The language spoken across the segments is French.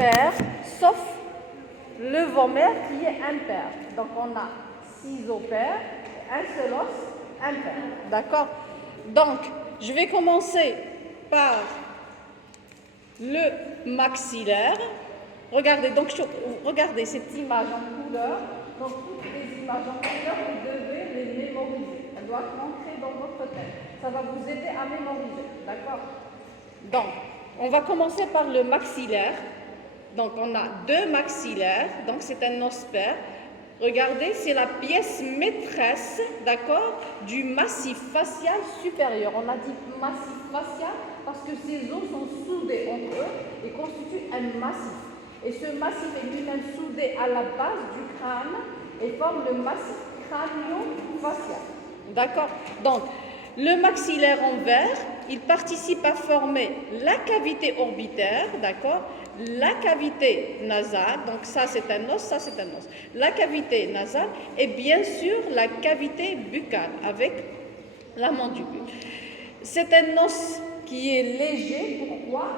pair, sauf le vomère qui est impair. Donc on a 6 os pairs, un seul os impair. D'accord? Donc je vais commencer par le maxillaire. Regardez, donc regardez cette image en couleur. Donc toutes les images en couleur, vous devez les mémoriser. Elles doivent rentrer dans votre tête. Ça va vous aider à mémoriser. D'accord? Donc, on va commencer par le maxillaire. Donc, on a 2 maxillaires. Donc, c'est un os pair. Regardez, c'est la pièce maîtresse, d'accord, du massif facial supérieur. On a dit massif facial parce que ces os sont soudés entre eux et constituent un massif. Et ce massif est lui-même soudé à la base du crâne et forme le massif crânio-facial. D'accord? Donc, le maxillaire en vert, il participe à former la cavité orbitaire, d'accord? La cavité nasale, donc ça c'est un os, ça c'est un os. La cavité nasale et bien sûr la cavité buccale avec la mandibule. C'est un os qui est léger, pourquoi?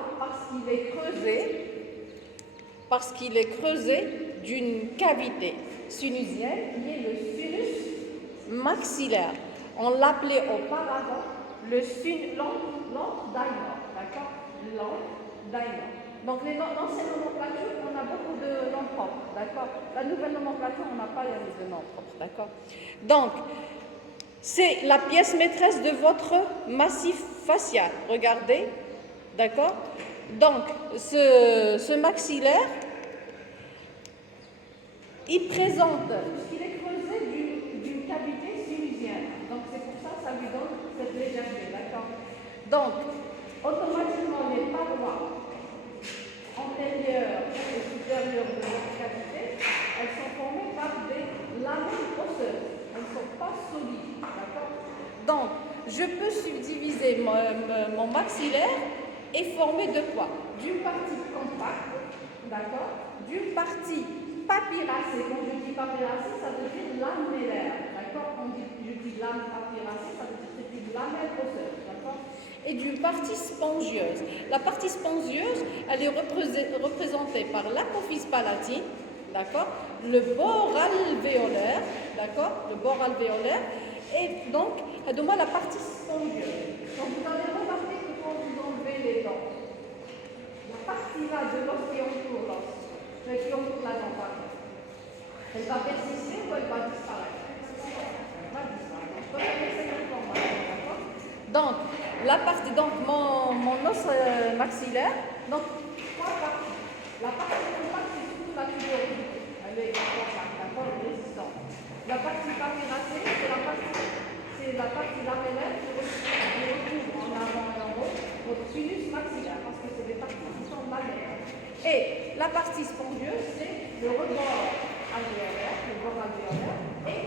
Parce qu'il est creusé d'une cavité sinusienne qui est le sinus maxillaire. On l'appelait auparavant le l'endaïmon, d'accord? L'endaïmon. Donc, dans ces nomenclatures, on a beaucoup de noms propres, d'accord? La nouvelle nomenclature, on n'a pas de noms propres, d'accord? Donc, c'est la pièce maîtresse de votre massif facial. Regardez, d'accord? Donc, ce maxillaire, il présente, puisqu'il est creusé d'une cavité sinusienne. Donc, c'est pour ça que ça lui donne cette légèreté, d'accord? Donc, automatiquement, les parois antérieures et supérieures de votre cavité, elles sont formées par des lamelles osseuses. Elles ne sont pas solides, d'accord? Donc, je peux subdiviser mon maxillaire et former de quoi? D'une partie compacte, d'accord? D'une partie papyracée. Quand je dis papyracée, ça veut dire lamellaire, d'accord? Quand je dis lame papyracée, ça veut dire que c'est une lamelle osseuse, d'accord? Et d'une partie spongieuse. La partie spongieuse, elle est représentée par l'apophyse palatine, d'accord? Le bord alvéolaire, d'accord? Le bord alvéolaire. Et donc, elle demande la partie spongieuse. Donc, vous allez remarquer que quand vous enlevez les dents, la partie là de l'os qui entoure l'os, qui entoure la dent, pardon, elle va persister ou elle va disparaître? Elle va disparaître. Donc, je peux laisser l'information, d'accord? Donc, la partie, donc mon os maxillaire, donc, 3 parties. La partie compacte, c'est surtout la tuberculose. Elle est compacte, d'accord, résistante. La partie papyracée, c'est la partie lamellaire qui recouvre en avant et en haut votre sinus maxillaire, parce que c'est des parties qui sont lamellaires. Et la partie spongieuse, c'est le rebord alvéolaire, et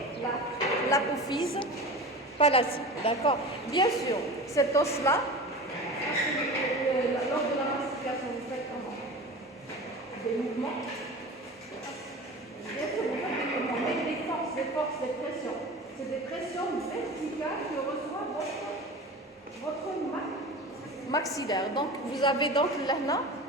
l'apophyse palatine, d'accord? Bien sûr, cet os-là, lors de la mastication, vous faites comment? Des mouvements. Bien sûr, vous faites des mouvements, mais des forces, des pressions. C'est des pressions verticales que reçoit votre maxillaire. Donc, vous avez donc là,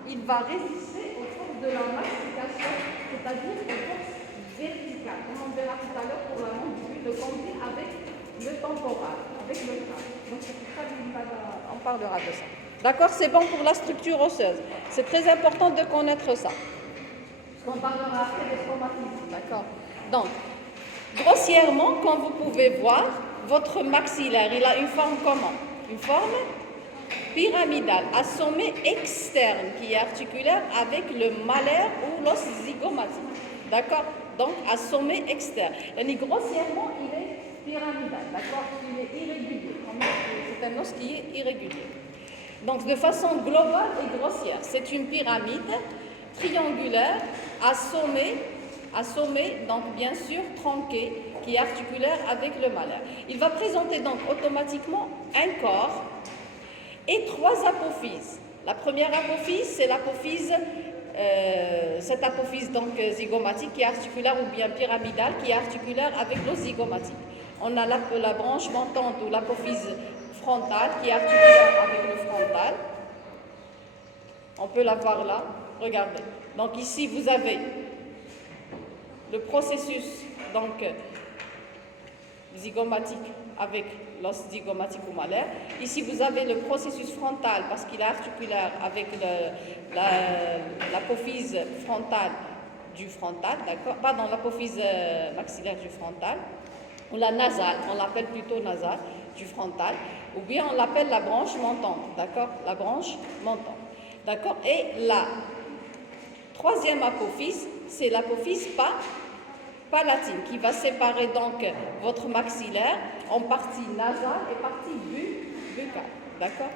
il va résister aux forces de la mastication, c'est-à-dire aux forces verticales. Comme on verra tout à l'heure pour la mandibule, le combine avec le temporal, avec le crâne. Donc, c'est pour ça qu'on parlera de ça. D'accord? C'est bon pour la structure osseuse. C'est très important de connaître ça. On parlera après des traumatismes, d'accord? Donc, grossièrement, comme vous pouvez voir, votre maxillaire, il a une forme comment? Une forme pyramidale, à sommet externe, qui est articulaire avec le malaire ou l'os zygomatique, d'accord? Donc, à sommet externe. Et grossièrement, il est pyramidal, d'accord? Il est irrégulier. C'est un os qui est irrégulier. Donc, de façon globale et grossière, c'est une pyramide triangulaire à sommet, donc bien sûr tronqué, qui est articulaire avec le malaire. Il va présenter donc automatiquement un corps et 3 apophyses. La première apophyse, c'est l'apophyse, cette apophyse donc zygomatique qui est articulaire ou bien pyramidale, qui est articulaire avec l'os zygomatique. On a la branche montante ou l'apophyse frontale qui est articulaire avec le frontal. On peut la voir là. regardez. Donc ici, vous avez le processus donc, zygomatique avec l'os zygomatique ou malaire. Ici, vous avez le processus frontal parce qu'il est articulaire avec l'apophyse frontale du frontal, d'accord? Pardon, l'apophyse maxillaire du frontal, ou la nasale, on l'appelle plutôt nasale, du frontal, ou bien on l'appelle la branche montante, d'accord? La branche montante, d'accord? Et la troisième apophyse, c'est l'apophyse palatine, qui va séparer donc votre maxillaire en partie nasale et partie buccale, d'accord?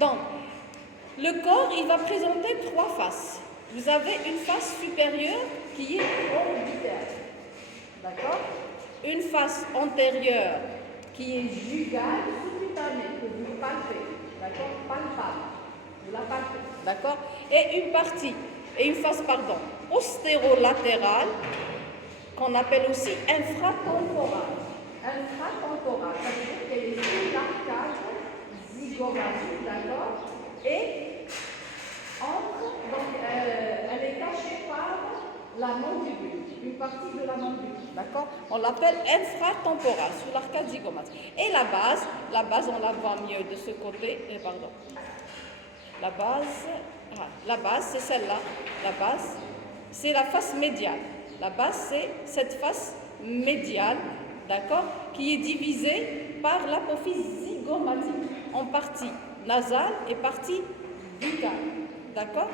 Donc, le corps, il va présenter trois faces. Vous avez une face supérieure qui est orbitaire, d'accord? Une face antérieure qui est jugale, sous-cutanée, que vous palpez, d'accord? Palpable, vous la palpez, d'accord? Et une face postérolatérale, qu'on appelle aussi infratemporale. Infratemporale, ça veut dire qu'elle est sous l'arcade zygomatique, d'accord? Et donc, elle est cachée par la mandibule, une partie de la mandibule, d'accord? On l'appelle infratemporale, sous l'arcade zygomatique. Et la base, on la voit mieux de ce côté, pardon. La base, c'est celle-là. La base, c'est la face médiale. La base, c'est cette face médiale, d'accord, qui est divisée par l'apophyse zygomatique en partie nasale et partie buccale, d'accord?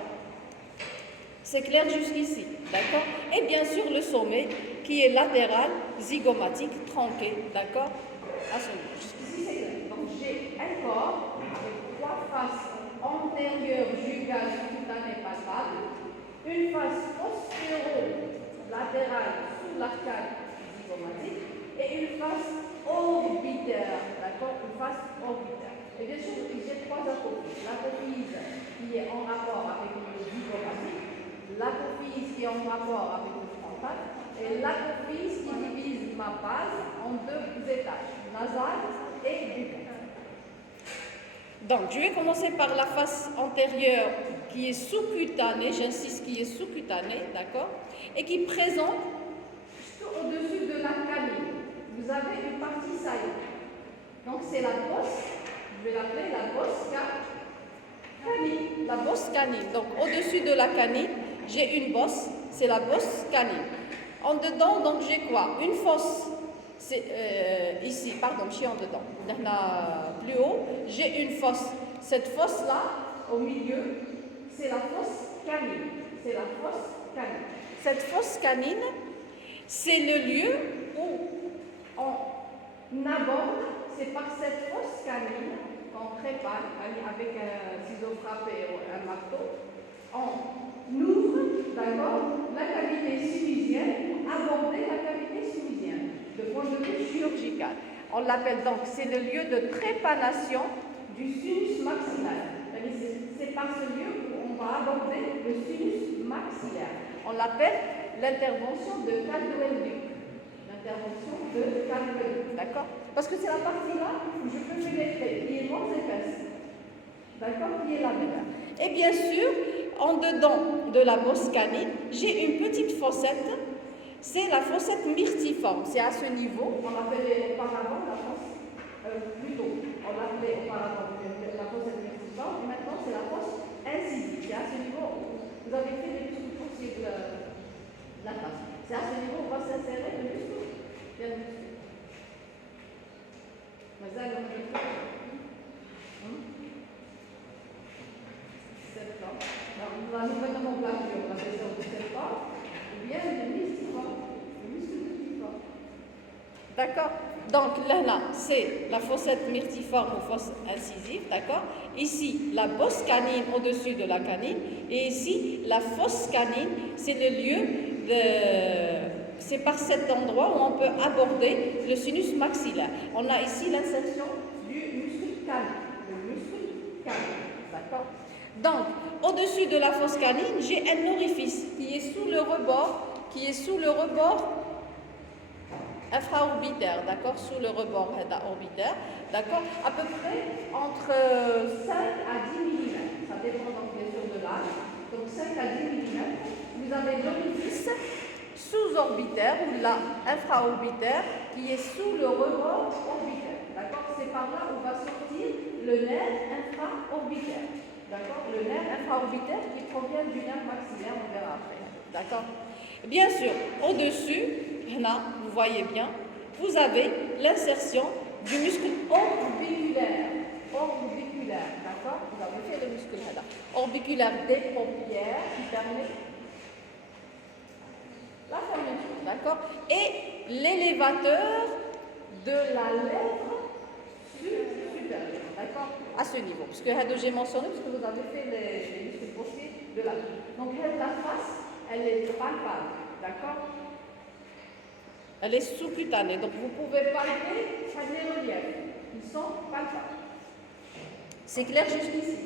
C'est clair jusqu'ici, d'accord? Et bien sûr, le sommet qui est latéral, zygomatique, tronqué, d'accord? À ce niveau. Jusqu'ici, c'est clair. Donc, j'ai un corps avec trois faces antérieures, jugales, sous-cutanée, palpable, une face postéro-latérale sous l'arcade zygomatique et une face orbitaire, d'accord? Une face orbitaire. Et bien sûr, j'ai trois apophyses. L'apophyse qui est en rapport avec le zygomatique, l'apophyse qui est en rapport avec le frontal et l'apophyse qui divise ma base en deux étages, nasal et buccale. Donc, je vais commencer par la face antérieure qui est sous-cutanée, j'insiste, qui est sous-cutanée, d'accord, et qui présente juste au-dessus de la canine. Vous avez une partie saillante. Donc, c'est la bosse, je vais l'appeler la bosse canine. La bosse canine. Donc, au-dessus de la canine, j'ai une bosse, c'est la bosse canine. En dedans, donc, j'ai quoi? Une fosse. Ici, pardon, je suis en dedans. Plus haut, j'ai une fosse. Cette fosse-là, au milieu, c'est la fosse canine. C'est la fosse canine. Cette fosse canine, c'est le lieu où on aborde, c'est par cette fosse canine qu'on prépare avec un ciseau frappé ou un marteau. On ouvre, d'accord, la cavité sinusienne pour aborder la cavité sinusienne de point de vue chirurgical. On l'appelle donc, c'est le lieu de trépanation du sinus maxillaire. C'est par ce lieu qu'on va aborder le sinus maxillaire. On l'appelle l'intervention de Caldwell-Duc. L'intervention de Caldwell-Duc, d'accord? Parce que c'est la partie là où je peux pénétrer, qui est moins épaisse, d'accord? Qui est la meilleure. Et bien sûr, en dedans de la bosse canine, j'ai une petite fossette. C'est la fossette myrtiforme. C'est à ce niveau, on l'appelait auparavant la fosse, on l'appelait auparavant la fossette myrtiforme, et maintenant c'est la fosse incisive. C'est à ce niveau où vous avez fait les muscles possibles de la face. C'est à ce niveau où va s'insérer le muscle. Bien le muscle. Mais ça, le muscle. Septembre. Donc, la nouvelle nomenclature, la version de septembre, vient de mystiforme. D'accord? Donc là, c'est la fossette myrtiforme ou fosse incisive, d'accord? Ici, la bosse canine au-dessus de la canine. Et ici, la fosse canine, c'est le lieu c'est par cet endroit où on peut aborder le sinus maxillaire. On a ici l'insertion du muscle canin. Le muscle canin, d'accord? Donc, au-dessus de la fosse canine, j'ai un orifice qui est sous le rebord infraorbitaire, d'accord, sous le rebord orbitaire, d'accord, à peu près entre 5 à 10 mm, ça dépend donc bien sûr de l'âge, donc 5 à 10 mm, vous avez l'orifice sous-orbitaire ou là infraorbitaire qui est sous le rebord orbitaire. D'accord? C'est par là où va sortir le nerf infraorbitaire. D'accord? Le nerf infraorbitaire qui provient du nerf maxillaire, on verra après. D'accord? Bien sûr, au-dessus, là, vous voyez bien, vous avez l'insertion du muscle orbiculaire. Orbiculaire, d'accord? Vous avez fait le muscle là. Orbiculaire des paupières qui permet la fermeture, d'accord? Et l'élévateur de la lèvre supérieure, d'accord? À ce niveau. Parce que j'ai mentionné, parce que vous avez fait les muscles grossiers de la lèvre. Donc la face, elle est palpable, d'accord? Elle est sous-cutanée, donc vous pouvez palper les reliefs. Ils sont palpables. C'est clair jusqu'ici?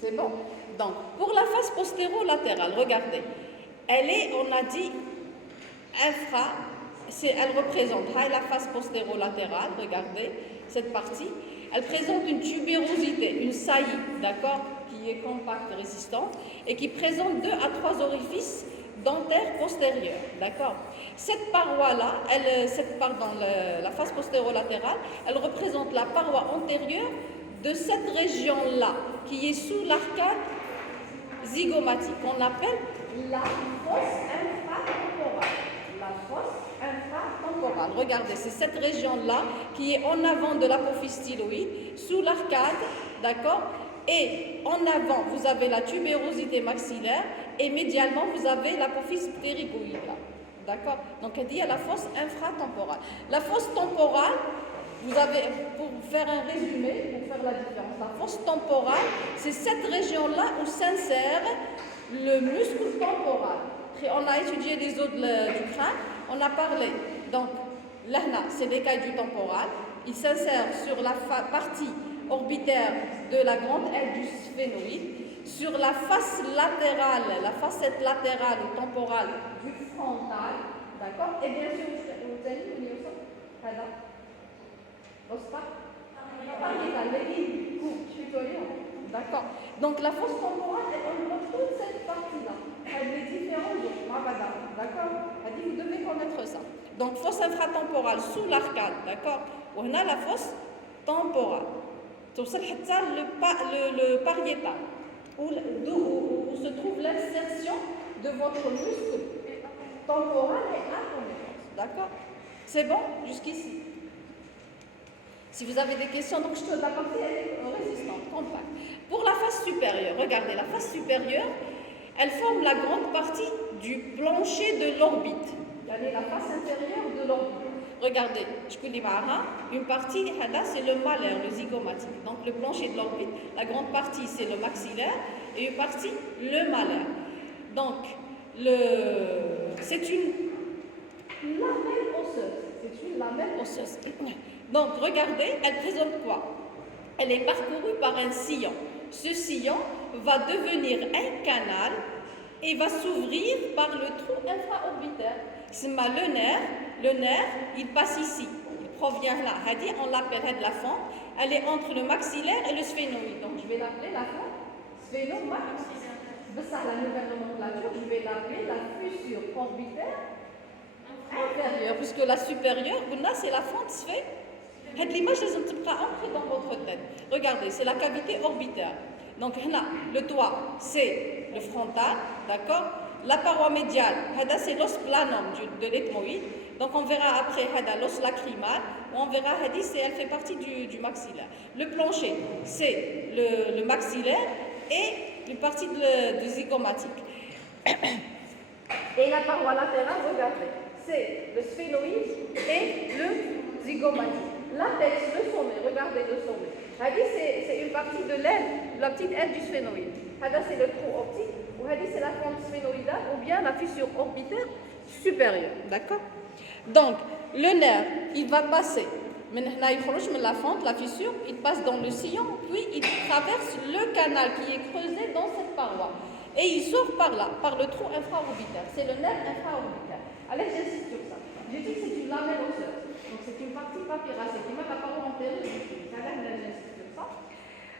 C'est bon. Donc, pour la face postéro-latérale, regardez. Elle est, on a dit, elle représente la face postéro-latérale, regardez, cette partie. Elle présente une tubérosité, une saillie, d'accord, qui est compacte, résistante, et qui présente 2 à 3 orifices dentaires postérieurs, d'accord. Cette paroi-là, la face postéro-latérale, elle représente la paroi antérieure de cette région-là, qui est sous l'arcade zygomatique, qu'on appelle la fosse infratemporale. La fosse infratemporale. Regardez, c'est cette région-là qui est en avant de l'apophyse styloïde, sous l'arcade, d'accord? Et en avant, vous avez la tubérosité maxillaire et médialement, vous avez l'apophyse ptérygoïde. D'accord? Donc, elle dit à la fosse infratemporale. La fosse temporale, vous avez, pour faire un résumé, pour faire la différence, la fosse temporale, c'est cette région-là où s'insère le muscle temporal. On a étudié les os du crâne, on a parlé. Donc, là, c'est l'écaille du temporal. Il s'insère sur la partie orbitaire de la grande aile du sphénoïde, sur la face latérale, la facette latérale ou temporale du frontal, d'accord? Et bien sûr, vous avez vu, d'accord. Donc la fosse temporale, elle englobe toute cette partie-là. Elle est différente de Mabada, d'accord? Elle dit, vous devez connaître ça. Donc fosse infratemporale sous l'arcade, d'accord? On a la fosse temporale. Le pariétal, où se trouve l'insertion de votre muscle temporal et accommodance, d'accord? C'est bon jusqu'ici? Si vous avez des questions, donc la partie elle est résistante, compacte. Pour la face supérieure, regardez, la face supérieure, elle forme la grande partie du plancher de l'orbite. Regardez la face intérieure de l'orbite. Regardez, je peux dire, une partie, c'est le malaire, le zygomatique. Donc le plancher de l'orbite, la grande partie, c'est le maxillaire et une partie, le malaire. Donc, c'est une lamelle osseuse. C'est une lamelle osseuse. Donc, regardez, elle présente quoi? Elle est parcourue par un sillon. Ce sillon va devenir un canal et va s'ouvrir par le trou infraorbitaire. Le nerf, il passe ici. Il provient là. On l'appelle la fente. Elle est entre le maxillaire et le sphénoïde. Donc, je vais l'appeler la fente sphénomaxillaire. C'est ça la nouvelle nomenclature. Je vais l'appeler la fissure orbitaire inférieure, puisque la supérieure, c'est la fente sphénoïde. Cette image, elle est ancrée dans votre tête. Regardez, c'est la cavité orbitaire. Donc là, le toit, c'est le frontal, d'accord? La paroi médiale, c'est l'os planum de l'ethmoïde. Donc on verra après l'os lacrymal. On verra, elle fait partie du maxillaire. Le plancher, c'est le maxillaire et une partie du zygomatique. Et la paroi latérale, regardez, c'est le sphénoïde et le zygomatique. L'apex, le sommet, regardez le sommet. C'est une partie de l'aile, la petite aile du sphénoïde. C'est le trou optique, ou c'est la fente sphénoïdale, ou bien la fissure orbitaire supérieure. D'accord? Donc, le nerf, il va passer. La fente, la fissure, il passe dans le sillon, puis il traverse le canal qui est creusé dans cette paroi. Et il sort par là, par le trou infraorbitaire. C'est le nerf infraorbitaire. Allez, j'insiste sur ça. J'ai dit que c'est une lamelle osseuse. Donc c'est une partie papyracée qui met la paroi antérieure. J'insiste sur ça.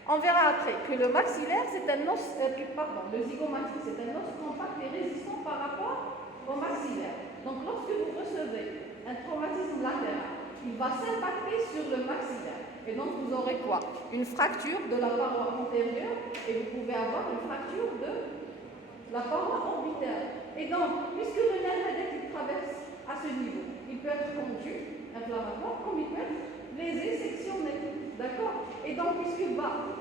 On verra après que le maxillaire, c'est un os, le zygomatique, c'est un os compact et résistant par rapport au maxillaire. Donc, lorsque vous recevez un traumatisme latéral, il va s'impacter sur le maxillaire. Et donc, vous aurez quoi? Une fracture de la paroi antérieure et vous pouvez avoir une fracture de la paroi orbitaire. Et donc, puisque le nerf qui traverse à ce niveau, il peut être contu, inflammatoire, comme il peut être lésé, sectionné. D'accord? Et donc, puisqu'il va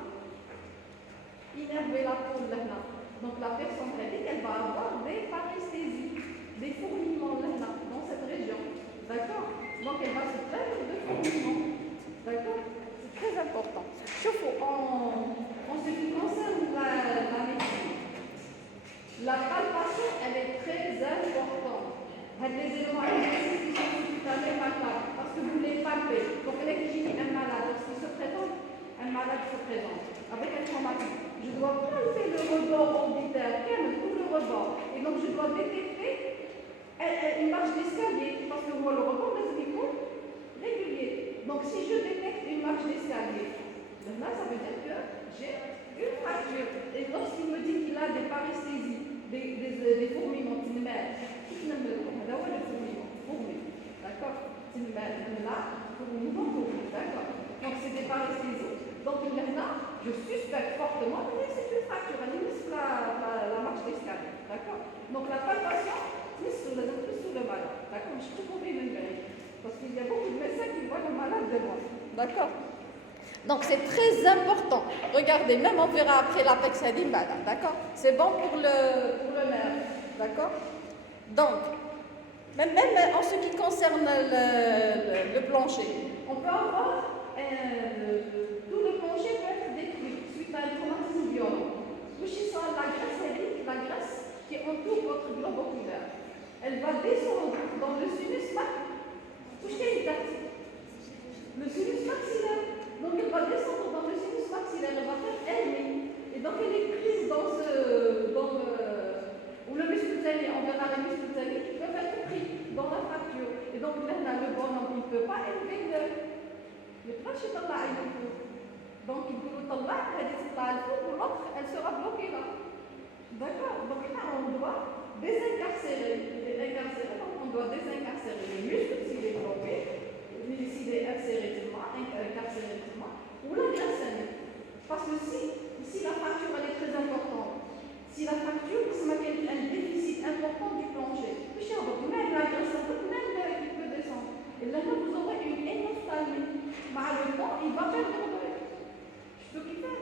innerver la peau de là, donc la personne elle va avoir des paresthésies, des fourmillements là, dans cette région. D'accord? Donc, elle va se plaindre de fourmillements. D'accord? C'est très important. Sauf en ce qui concerne la médecine, la palpation, elle est très importante. Les éléments qui sont tout à fait palpables, parce que vous les palpez. Donc, l'électricité, un malade, lorsqu'il se présente, un malade se présente avec un traumatisme. Je dois palper le rebord orbitaire, tout le rebord. Et donc, je dois détecter une marche d'escalier, parce que moi, le rebord des épaules régulier. Donc, si je détecte une marche d'escalier, là, ça veut dire que j'ai une fracture. Et lorsqu'il me dit qu'il a des paresthésies, des fourmillements, d'accord? D'accord? Donc c'est des paresthésies. Donc là, je suspecte fortement que c'est une fracture, la marche d'escalier. D'accord? Donc la palpation, plus sur le malade. D'accord? Je peux trouver une vérité. Parce qu'il y a beaucoup de médecins qui voient le malade devant. D'accord? Donc c'est très important. Regardez, même on verra après l'apex adimada, d'accord? C'est bon pour le nerf, d'accord? Donc, même en ce qui concerne le plancher, on peut avoir tout le plancher peut être détruit suite à un traumatisme violent. Touchant la graisse qui entoure votre globe oculaire, elle va descendre dans le sinus maxillaire. Le sinus maxillaire. Donc elle va descendre dans le sinus maxillaire, elle va faire hernie. Et donc elle est prise où le muscle télé, on verra les muscles télé, ils peuvent être pris dans la fracture. Et donc maintenant le bonhomme, il ne peut pas élever le planche est là, il faut. Donc il peut le là, l'autre, elle sera bloquée là. D'accord? Donc là, on doit désincarcérer. Donc on doit désincarcérer le muscle s'il est bloqué. S'il est incarcéré, ou la graisse. Parce que si la fracture elle est très importante, si la fracture c'est un déficit important du plancher, même la graisse, même il peut descendre. Et là, vous aurez une hémosthalmie. Mais le temps, il va perdre de je peux qu'il fait.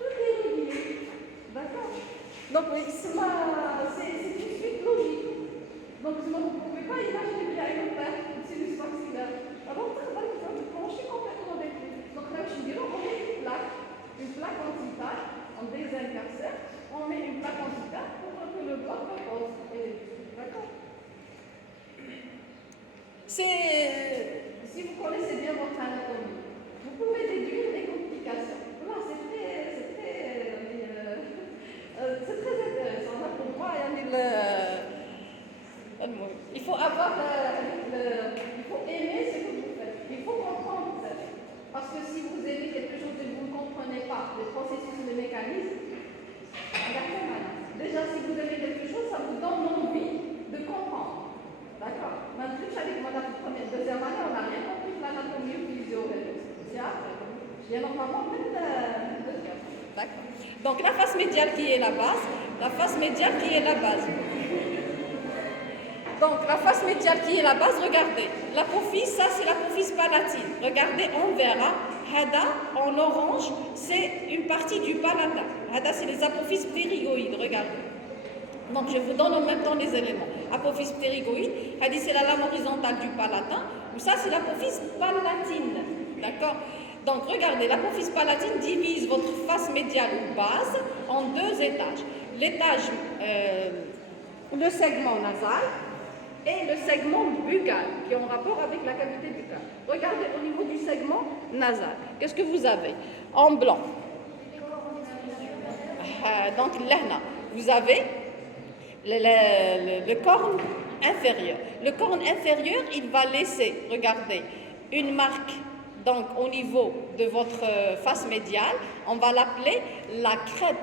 Tout est relié. D'accord? Donc, oui, c'est une suite logique. Donc, vous ne pouvez pas imaginer qu'il y a une perte de sinus maxillaire. Alors, le plancher complètement détruit. Donc là, je dirais, on met une plaque antitale, on désincarcère, on met une plaque antitale pour que le bloc repose. D'accord? Si vous connaissez bien votre anatomie, vous pouvez déduire des complications. Voilà, c'est très intéressant. Là, pour moi, il faut avoir il faut aimer ce que vous faites. Il faut comprendre ça. Parce que si vous aimez quelque chose et vous ne comprenez pas les processus, les mécanismes, regardez mal. Déjà, si vous aimez quelque chose, ça vous donne l'envie de comprendre. D'accord? Maintenant, avec madame première, deuxième année, on n'a rien compris de l'anatomie physiologique. C'est après. J'ai normalement même deuxième. D'accord. Donc la face médiale qui est la base, la face médiale qui est la base. Donc, la face médiale qui est la base, regardez. L'apophyse, ça c'est l'apophyse palatine. Regardez, on verra. Hada, en orange, c'est une partie du palatin. Hada, c'est les apophyses ptérygoïdes. Regardez. Donc, je vous donne en même temps les éléments. Apophyse ptérygoïde. Hadi, c'est la lame horizontale du palatin. Ou ça, c'est l'apophyse palatine. D'accord? Donc, regardez, l'apophyse palatine divise votre face médiale ou base en deux étages. L'étage, le segment nasal, et le segment buccal, qui est en rapport avec la cavité buccale. Regardez au niveau du segment nasal. Qu'est-ce que vous avez? En blanc. Donc là, vous avez le corne inférieur. Le corne inférieur, il va laisser, regardez, une marque donc au niveau de votre face médiale, on va l'appeler la crête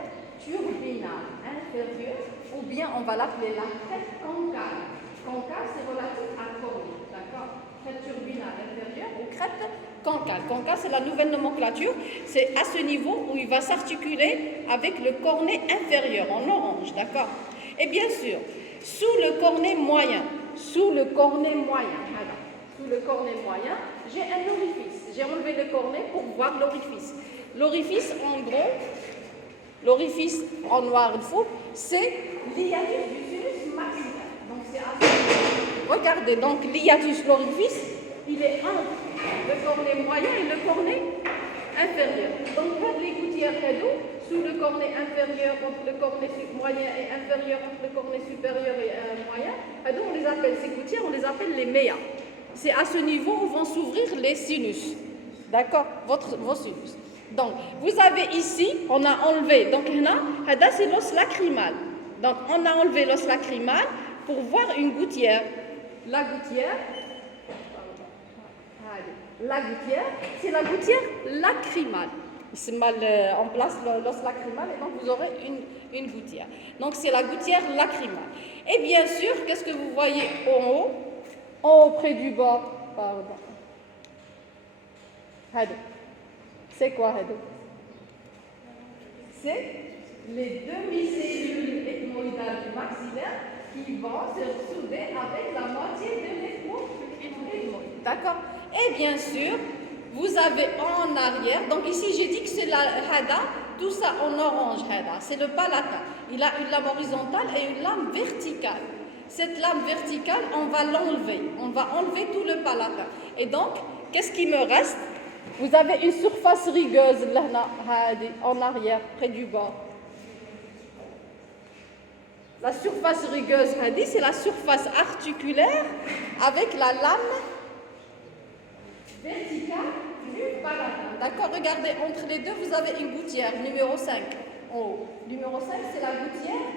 turbinale inférieure, ou bien on va l'appeler la crête concave. Concave, c'est relatif à cornée, d'accord? Crête turbinale inférieure ou crête concave. Concave, c'est la nouvelle nomenclature. C'est à ce niveau où il va s'articuler avec le cornet inférieur, en orange, d'accord? Et bien sûr, sous le cornet moyen, sous le cornet moyen, j'ai un orifice. J'ai enlevé le cornet pour voir l'orifice. L'orifice, en gros, l'orifice en noir, il faut, c'est l'hiatus du sinus maxillaire. Donc, c'est assez... Regardez, donc l'hiatus, l'orifice, il est entre le cornet moyen et le cornet inférieur. Donc, faire les gouttières d'eau sous le cornet inférieur, entre le cornet moyen et inférieur, entre le cornet supérieur et moyen, et donc on les appelle, ces gouttières, on les appelle les méas. C'est à ce niveau où vont s'ouvrir les sinus. D'accord? Vos sinus. Donc, vous avez ici, on a enlevé, donc là, c'est l'os lacrymal. Donc, on a enlevé l'os lacrymal pour voir une gouttière. La gouttière, c'est la gouttière lacrymale. C'est mal en place l'os lacrymal et donc vous aurez une gouttière. Donc, c'est la gouttière lacrymale. Et bien sûr, qu'est-ce que vous voyez en haut? En haut, près du bord, pardon. C'est quoi, c'est les demi-cellules ethmoïdales du maxillaire qui vont se souder avec la moitié de l'ethmoïde. D'accord? Et bien sûr, vous avez en arrière, donc ici j'ai dit que c'est la hada, tout ça en orange, hada, c'est le palatin. Il a une lame horizontale et une lame verticale. Cette lame verticale, on va l'enlever. On va enlever tout le palatin. Et donc, qu'est-ce qui me reste? Vous avez une surface rugueuse là, en arrière, près du bord. La surface rugueuse, c'est la surface articulaire avec la lame verticale du palatin. D'accord? Regardez, entre les deux, vous avez une gouttière, numéro 5. En haut. Numéro 5, c'est la gouttière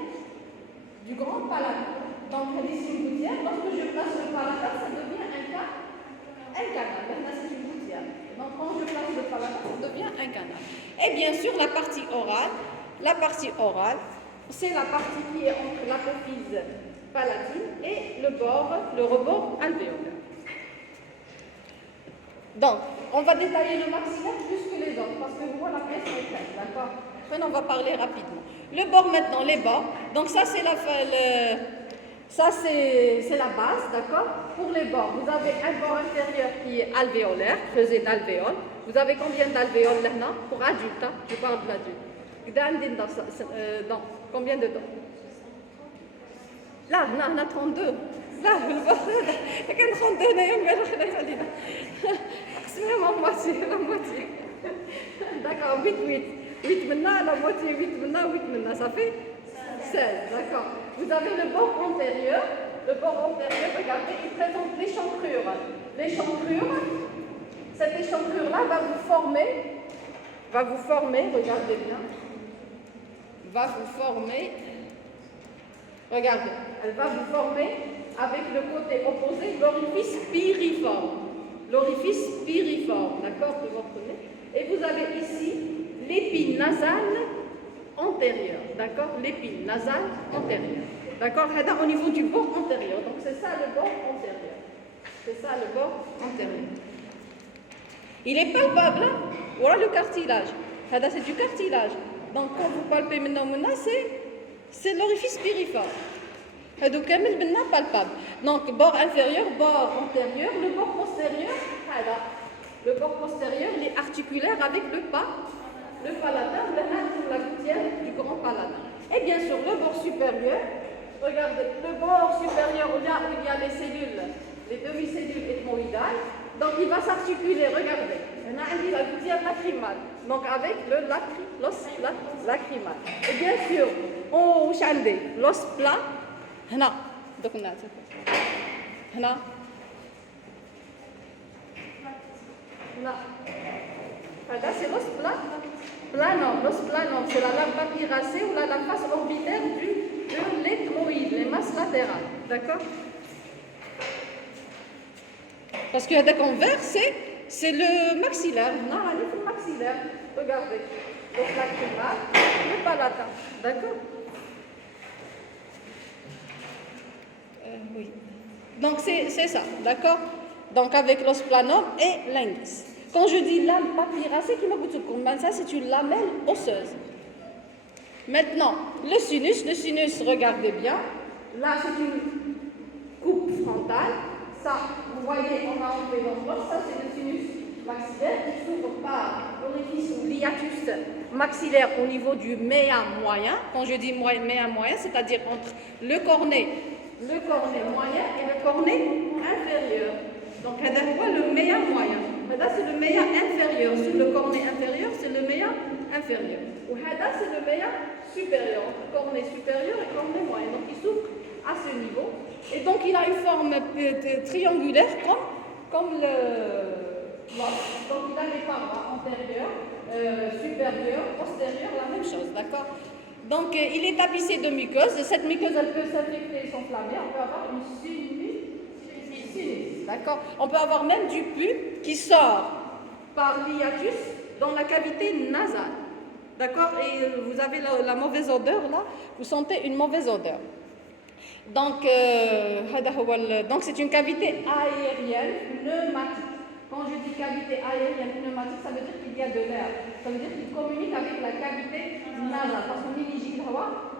du grand palatin. Donc, ici une gouttière. Lorsque je place le palatin, ça devient un canal. Maintenant, c'est une gouttière. Donc, quand je place le palatin, ça devient un canal. Et bien sûr, la partie orale, c'est la partie qui est entre l'apophyse palatine et le rebord alvéolaire. Donc, on va détailler le maxillaire plus que les autres, parce que vous voyez la pièce est faite, d'accord? Maintenant, on va parler rapidement. Le bord maintenant, les bords. Donc, ça, c'est la base, d'accord? Pour les bords, vous avez un bord inférieur qui est alvéolaire, creusé d'alvéoles. Vous avez combien d'alvéoles là? Pour adulte, hein? Je parle de l'adulte. Combien de dents? Là, on a 32. Là, le bord, il y a 32, c'est la moitié. D'accord, 8 maintenant, la moitié, 8 maintenant, ça fait 16, d'accord. Vous avez le bord antérieur. Le bord antérieur, regardez, il présente l'échancrure. L'échancrure, cette échancrure-là va vous former, regardez bien, regardez, elle va vous former avec le côté opposé l'orifice piriforme, d'accord, de votre nez. Et vous avez ici l'épine nasale antérieure, d'accord, l'épine nasale antérieure, d'accord, au niveau du bord antérieur. Donc c'est ça le bord antérieur. Il est palpable, là. Voilà le cartilage. C'est du cartilage. Donc quand vous palpez maintenant, c'est l'orifice piriforme. هادو كامل منا palpable. Donc bord inférieur, bord antérieur, le bord postérieur, le bord postérieur, il est articulaire avec le palatin, la gouttière du grand palatin. Et bien sûr le bord supérieur, regardez, le bord supérieur où il y a les cellules, les demi-cellules ethmoïdales, donc il va s'articuler, regardez, on a la gouttière lacrymale, donc avec l'os lacrymal. Et bien sûr, on a l'os plat. هنا دوك الناس هنا هذا c'est l'os planum, c'est la lame papyracée ou la face orbitaire de l'ethmoïde, les masses latérales, d'accord? Parce que هذاك en vert c'est le maxillaire. Non, allez, c'est le maxillaire. Regardez. Donc lacrymal, le palatin. D'accord? Oui. Donc c'est ça, d'accord? Donc avec l'os planum et l'indice. Quand je dis lame papyracée, ça c'est une lamelle osseuse. Maintenant, le sinus, regardez bien. Là, c'est une coupe frontale. Ça, vous voyez, on a enlevé l'os. Ça, c'est le sinus maxillaire qui s'ouvre par l'orifice ou l'hiatus maxillaire au niveau du méa moyen. Quand je dis méa moyen, c'est-à-dire entre le cornet moyen et le cornet inférieur. Donc, le méa moyen. Là, c'est le méa inférieur. Sur le cornet inférieur, c'est le méa inférieur. Ou là, c'est le méa supérieur. Entre cornet supérieur et cornet moyen. Donc, il s'ouvre à ce niveau. Et donc, il a une forme triangulaire comme l'os. Donc, il a les parois antérieures, supérieures, postérieures, la même chose. D'accord? Donc, il est tapissé de muqueuses. Cette muqueuse, elle peut s'infecter et s'enflammer. On peut avoir une sinus. D'accord? On peut avoir même du pus qui sort par l'hiatus dans la cavité nasale. D'accord? Et vous avez la mauvaise odeur là. Vous sentez une mauvaise odeur. Donc, c'est une cavité aérienne pneumatique. Quand je dis cavité aérienne pneumatique, ça veut dire qu'il y a de l'air. Ça veut dire qu'il communique avec la cavité nasale. Parce qu'on élige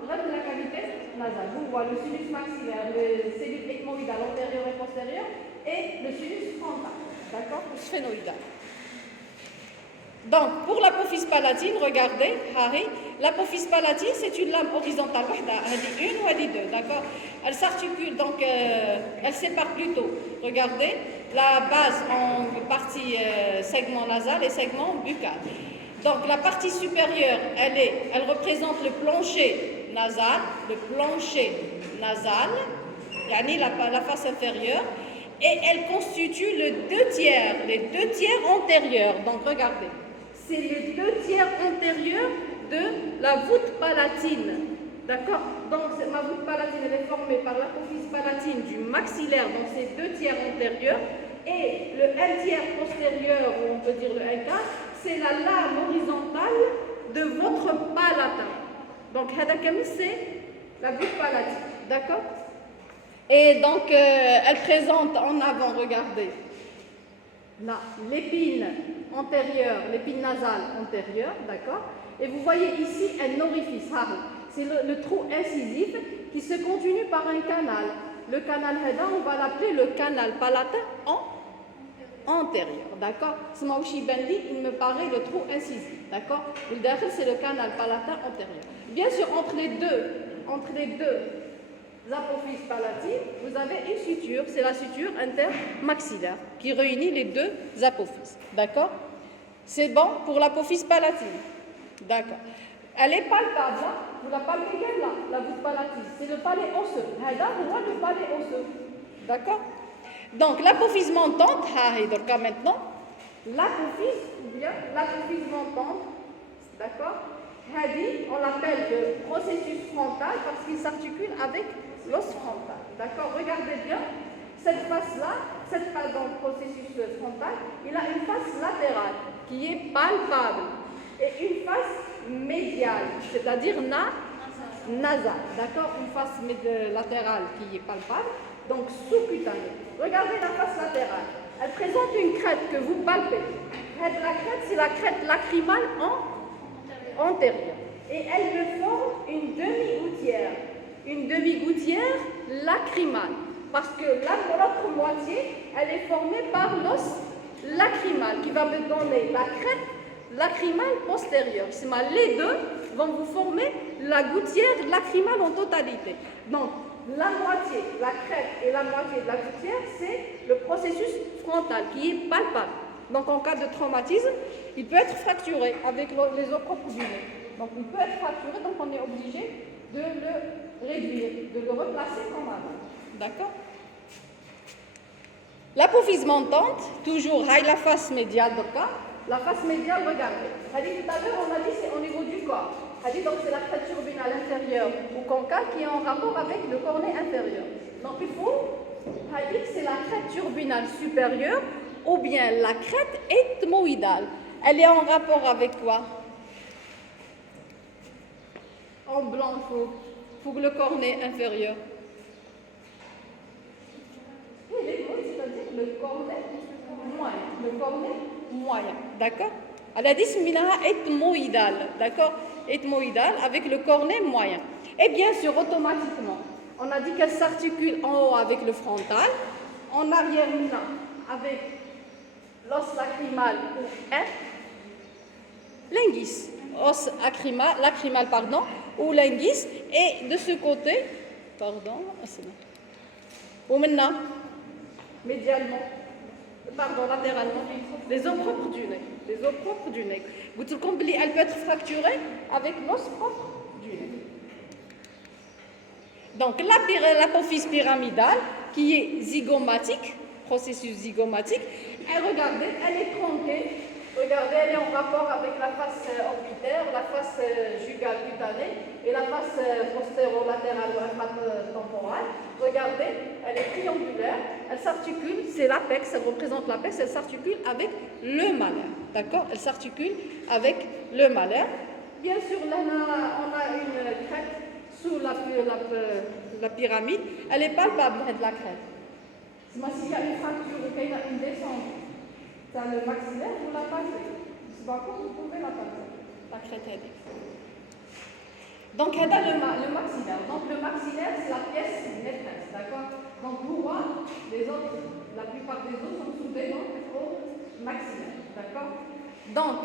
la cavité nasale. Vous voyez le sinus maxillaire, les cellules ethmoïdales antérieures et postérieures, et le sinus frontal. D'accord? Le sphénoïdal. Donc, pour l'apophyse palatine, regardez, l'apophyse palatine, c'est une lame horizontale. Elle dit une ou elle dit deux, d'accord? Elle s'articule, donc elle sépare plutôt. Regardez, la base en partie segment nasal et segment buccal. Donc, la partie supérieure, elle représente le plancher nasal, yani la face inférieure, et elle constitue les deux tiers antérieurs. Donc, regardez. C'est les deux tiers antérieurs de la voûte palatine. D'accord? Donc, ma voûte palatine, elle est formée par l'apophyse palatine du maxillaire, donc ces deux tiers antérieurs, et le 1 tiers postérieur, ou on peut dire le 1 quart, c'est la lame horizontale de votre palatin. Donc, c'est la voûte palatine. D'accord? Et donc, elle présente en avant, regardez, là, l'épine antérieure, l'épine nasale antérieure, d'accord? Et vous voyez ici un orifice, c'est le trou incisif qui se continue par un canal. Le canal Heda, on va l'appeler le canal palatin antérieur, d'accord? Il me paraît le trou incisif, d'accord? Le derrière, c'est le canal palatin antérieur. Bien sûr, entre les deux apophyses palatines, vous avez une suture, c'est la suture intermaxillaire qui réunit les deux apophyses. D'accord? C'est bon pour l'apophyse palatine. D'accord. Elle est palpable, là. Vous la palpez là, la voûte palatine. C'est le palais osseux. On voit le palais osseux. D'accord? Donc, l'apophyse montante, maintenant, l'apophyse montante, d'accord? On l'appelle le processus frontal parce qu'il s'articule avec l'os frontal. D'accord? Regardez bien, cette face-là, processus frontal, il a une face latérale qui est palpable et une face médiale, c'est-à-dire nasale. D'accord? Une face latérale qui est palpable, donc sous-cutanée. Regardez la face latérale. Elle présente une crête que vous palpez. La crête, c'est la crête lacrymale antérieure. Et elle me forme une demi-gouttière lacrymale. Parce que l'autre moitié, elle est formée par l'os lacrymal qui va me donner la crête lacrymale postérieure. Les deux vont vous former la gouttière lacrymale en totalité. Donc, la moitié, la crête et la moitié de la gouttière, c'est le processus frontal qui est palpable. Donc, en cas de traumatisme, il peut être fracturé avec les os propres du nez. Donc, il peut être fracturé, donc on est obligé de le réduire, de le replacer comme avant. D'accord? L'apophyse montante, toujours la face médiale, la face médiale, regardez. Tout à l'heure, on a dit c'est au niveau du corps. Donc, c'est la crête turbinale inférieure ou concave qui est en rapport avec le cornet inférieur. Donc, il faut dire que c'est la crête turbinale supérieure ou bien la crête ethmoïdale. Elle est en rapport avec quoi? En blanc, pour le cornet inférieur. Oui, c'est-à-dire le cornet moyen. Le cornet moyen, d'accord? Elle a dit ethmoïdale, d'accord? Ethmoïdale avec le cornet moyen. Et bien sûr, automatiquement, on a dit qu'elle s'articule en haut avec le frontal, en arrière avec l'os lacrymal ou linguis, os lacrymal, pardon, ou linguis, et de ce côté, pardon, ou maintenant, médialement, pardon, latéralement, les os propres du nez. Les os propres du nez. Vous te comprenez, elle peut être fracturée avec l'os propre du nez. Donc, l'apophyse pyramidale, qui est zygomatique, processus zygomatique, regardez, elle est tronquée. Regardez, elle est en rapport avec la face orbitaire, la face jugale cutanée et la face postérolatérale ou temporale. Regardez, elle est triangulaire, elle s'articule, c'est l'apex, elle représente l'apex, elle s'articule avec le malaire. D'accord? Elle s'articule avec le malaire. Bien sûr, là, on a une crête sous la pyramide, elle est palpable, la crête. S'il y a une fracture ou qu'il y a une descente, dans le maxillaire, vous la passez. Par contre, vous pouvez la passer, la crête. Donc, il y a le maxillaire. Donc, le maxillaire, c'est la pièce maîtresse, d'accord? Donc, vous voyez, la plupart des os sont soudés au maxillaire, d'accord? Donc,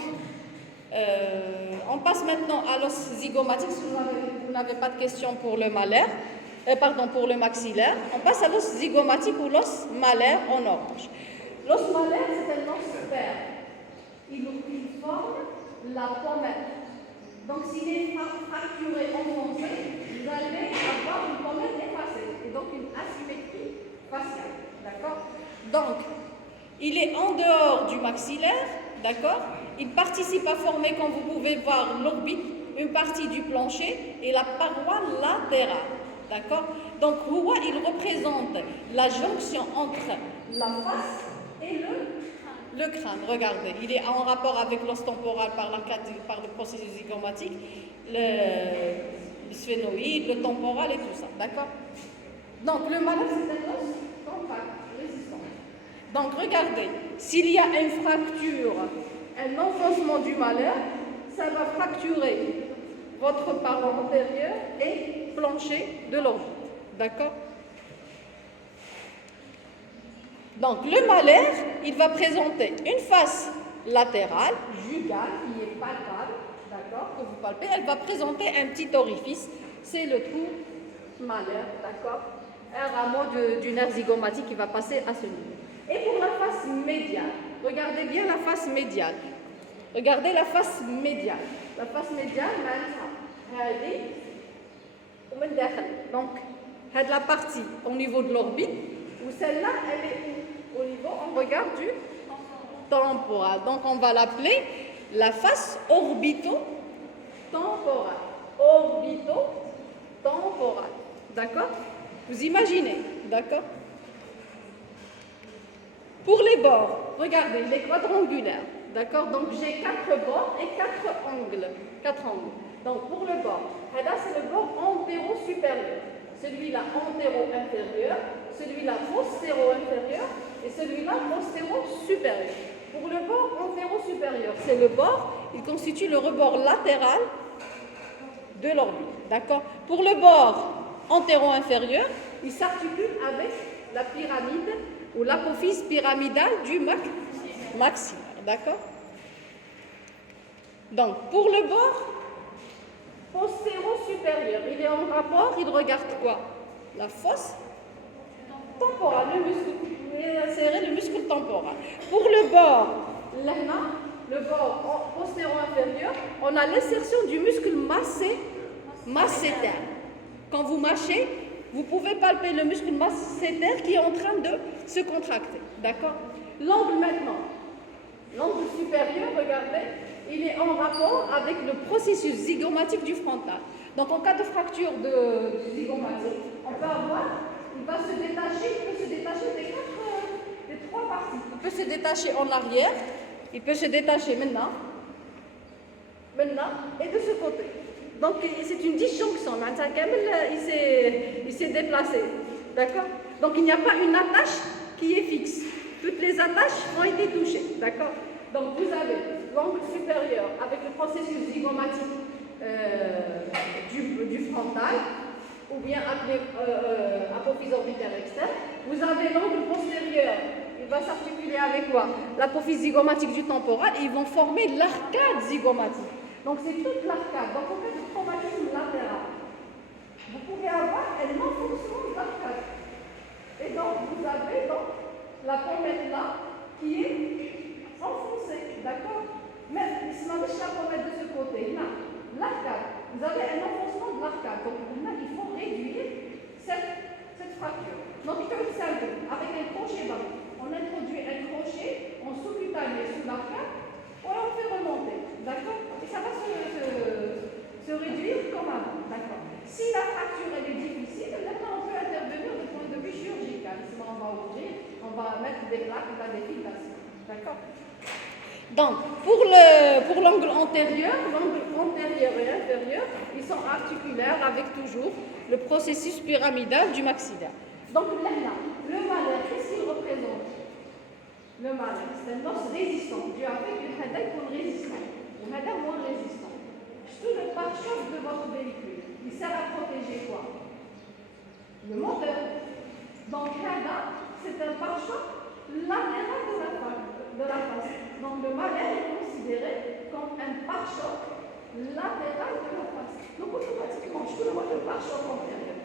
on passe maintenant à l'os zygomatique. Si vous n'avez pas de questions pour le malaire, pour le maxillaire, on passe à l'os zygomatique ou l'os malaire en orange. L'os malaire, c'est un os vert. Il forme la pommette. Donc, s'il est fracturé, enfoncé, vous allez avoir une pommette effacée et donc une asymétrie faciale. D'accord? Donc, il est en dehors du maxillaire. D'accord? Il participe à former, comme vous pouvez voir, l'orbite, une partie du plancher et la paroi latérale. D'accord? Donc, il représente la jonction entre la face et le crâne. Regardez, il est en rapport avec l'os temporal par le processus zygomatique, le sphénoïde, le temporal et tout ça. D'accord? Donc, le malaire, c'est un os compact, résistant. Donc, regardez, s'il y a une fracture, un enfoncement du malaire, ça va fracturer votre paroi antérieure et plancher de l'orbite. D'accord? Donc, le malaire, il va présenter une face latérale, jugale, qui est palpable, d'accord, que vous palpez. Elle va présenter un petit orifice, c'est le trou malaire, d'accord, un rameau du nerf zygomatique qui va passer à ce niveau. Et pour la face médiale, regardez bien la face médiale. Regardez la face médiale. La face médiale, donc, c'est la partie au niveau de l'orbite, où celle-là, elle est au niveau, on regarde du temporal. Donc, on va l'appeler la face orbito-temporale. Orbito-temporale. D'accord? Vous imaginez? D'accord? Pour les bords, regardez, les quadrangulaires. D'accord? Donc, j'ai 4 bords et 4 angles. Donc, pour le bord, là, c'est le bord antéro-supérieur. Celui-là, antéro-inférieur. Celui-là, postéro-inférieur. Et celui-là, postéro-supérieur. Pour le bord antéro-supérieur, c'est le bord, il constitue le rebord latéral de l'orbite. D'accord? Pour le bord antéro-inférieur, il s'articule avec la pyramide ou l'apophyse pyramidale du maxillaire. D'accord? Donc, pour le bord postéro-supérieur, il est en rapport, il regarde quoi? La fosse temporale, le muscle, serrer le muscle temporal. Pour le bord, là, le bord postéro-inférieur, on a l'insertion du muscle masséter. Quand vous mâchez, vous pouvez palper le muscle masséter qui est en train de se contracter. D'accord? L'angle maintenant, l'angle supérieur, regardez, il est en rapport avec le processus zygomatique du frontal. Donc, en cas de fracture de zygomatique, on peut avoir, il peut se détacher des 3 parties. Il peut se détacher en arrière, il peut se détacher maintenant, et de ce côté. Donc c'est une disjonction. Il s'est déplacé. D'accord? Donc il n'y a pas une attache qui est fixe. Toutes les attaches ont été touchées. D'accord? Donc vous avez l'angle supérieur avec le processus zygomatique du frontal, ou bien appelé apophyse orbitaire externe. Vous avez l'angle postérieur, il va s'articuler avec quoi? L'apophyse zygomatique du temporal, et ils vont former l'arcade zygomatique. Donc c'est toute l'arcade. Donc en fait, le traumatisme latéral, vous pouvez avoir un enfoncement de l'arcade. Et donc vous avez donc la pommette là qui est enfoncée, d'accord? Mais ce n'est pas la pommette de ce côté, là, l'arcade. Vous avez un enfoncement de l'arcade. Donc maintenant, il faut réduire cette fracture. Donc comme simple, avec un crochet bas, on introduit un crochet en sous-cutané sous l'arcade, et on fait remonter, d'accord? Et ça va se réduire comme avant, d'accord? Si la fracture est difficile, maintenant on peut intervenir du point de vue chirurgical. Sinon on va ouvrir, on va mettre des plaques, on va des filations, d'accord? Donc, pour l'angle antérieur et inférieur, ils sont articulaires avec toujours le processus pyramidal du maxillaire. Donc là, le malaire, qu'est-ce qu'il représente? Le malaire, c'est un os résistant, dû avec une hadith résistant, une hadith moins résistant. Tout le pare-choc de votre véhicule, il sert à protéger quoi? Le moteur. Donc là, c'est un pare-choc latéral de la face. Donc le malaire est considéré comme un pare-choc latéral de la face. Donc automatiquement, je peux voir le pare-choc antérieur.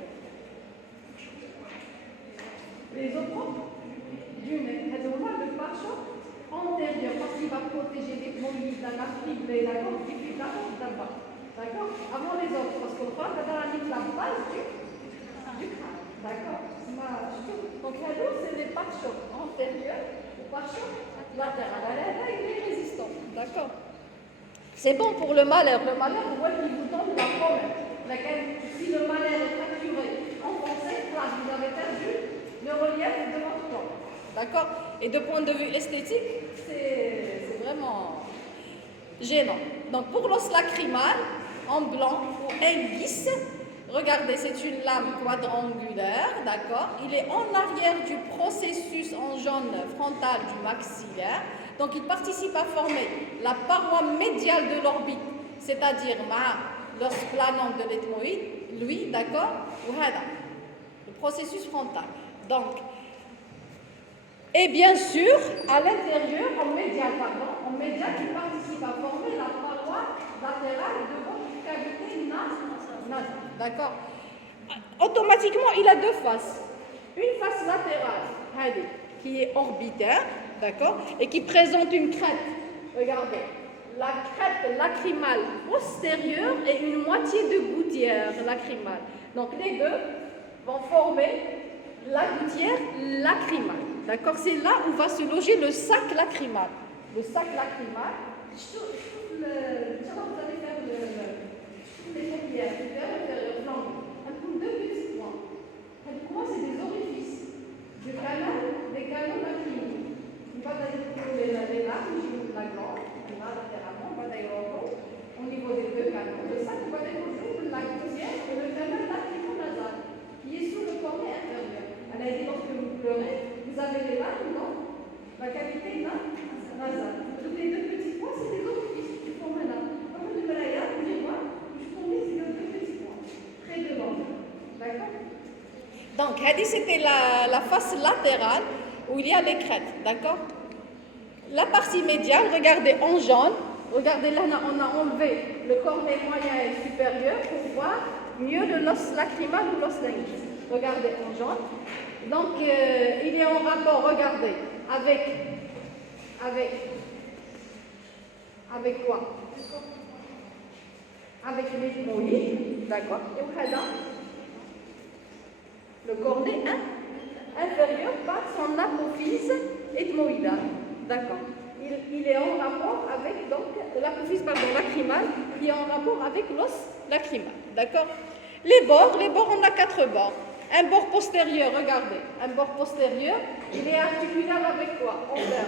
Les autres du nez, elles ont le pare-choc antérieur parce qu'il va protéger les pneumonies, la gastrite, la gorge, et puis la gorge d'abord. D'accord? Avant les autres, parce qu'on parle de la base du crâne. D'accord? Donc là, c'est les pare-chocs antérieurs ou pare-chocs latéral. Là, il est résistant. D'accord? C'est bon pour le malaire. Le malaire, vous voyez qu'il vous donne la pommette. Si le malaire est fracturé, enfoncé, là, vous avez perdu le relief de votre corps. D'accord? Et de point de vue esthétique, c'est vraiment gênant. Donc pour l'os lacrymal, en blanc ou inguisse, regardez, c'est une lame quadrangulaire, d'accord? Il est en arrière du processus en jaune frontal du maxillaire. Donc il participe à former la paroi médiale de l'orbite, c'est-à-dire l'os planant de l'ethmoïde, lui, d'accord? Ou le processus frontal. Donc, et bien sûr, à l'intérieur, en médial, il participe à former la paroi latérale de votre cavité nasale. D'accord? Automatiquement, il a deux faces. Une face latérale, qui est orbitaire, d'accord? Et qui présente une crête. Regardez. La crête lacrymale postérieure et une moitié de gouttière lacrymale. Donc, les deux vont former la gouttière lacrymale. D'accord? C'est là où va se loger le sac lacrymal. Le sac lacrymal, vous allez faire les paupières, deux petits points. Les points, c'est des orifices. Des canaux lacrymaux. On va d'ailleurs les larmes, la glande, là latéralement, on va d'ailleurs au niveau des deux canaux. Le sac, on va d'ailleurs la gouttière et le canal lacrymo-nasal, qui est sous le cornet inférieur. Elle a dit lorsque vous pleurez, vous avez les larmes, non? La cavité nasale. Tous les deux petits points, c'est des orifices qui forment là. Comme une malaya, vous les voyez, je tournais ces deux petits points, près de l'angle. D'accord? Donc, c'était la face latérale où il y a les crêtes. D'accord? La partie médiale, regardez en jaune. Regardez là, on a enlevé le cornet moyen et supérieur pour voir mieux le l'os lacrymal ou l'os linguiste. Regardez en jaune. Donc, il est en rapport, regardez, avec quoi? Avec l'ethmoïde, d'accord? Et voilà, le cornet inférieur par son apophyse ethmoïdale, d'accord? Il est en rapport avec donc l'apophyse lacrymale qui est en rapport avec l'os lacrymal, d'accord? Les bords, on a 4 bords. Un bord postérieur, regardez. Un bord postérieur, il est articulable avec quoi? Envers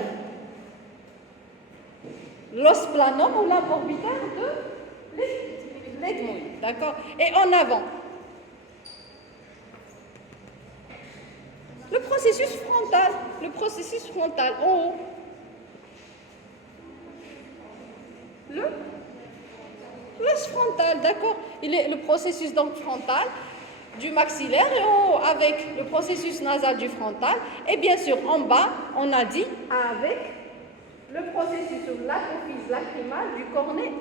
l'os planum ou l'arbre orbitaire de l'ethmoïde. D'accord? Et en avant. Le processus frontal, en haut. L'os frontal, d'accord? Il est le processus donc frontal du maxillaire et en haut avec le processus nasal du frontal. Et bien sûr, en bas, on a dit avec le processus ou l'apophyse lacrymale du cornet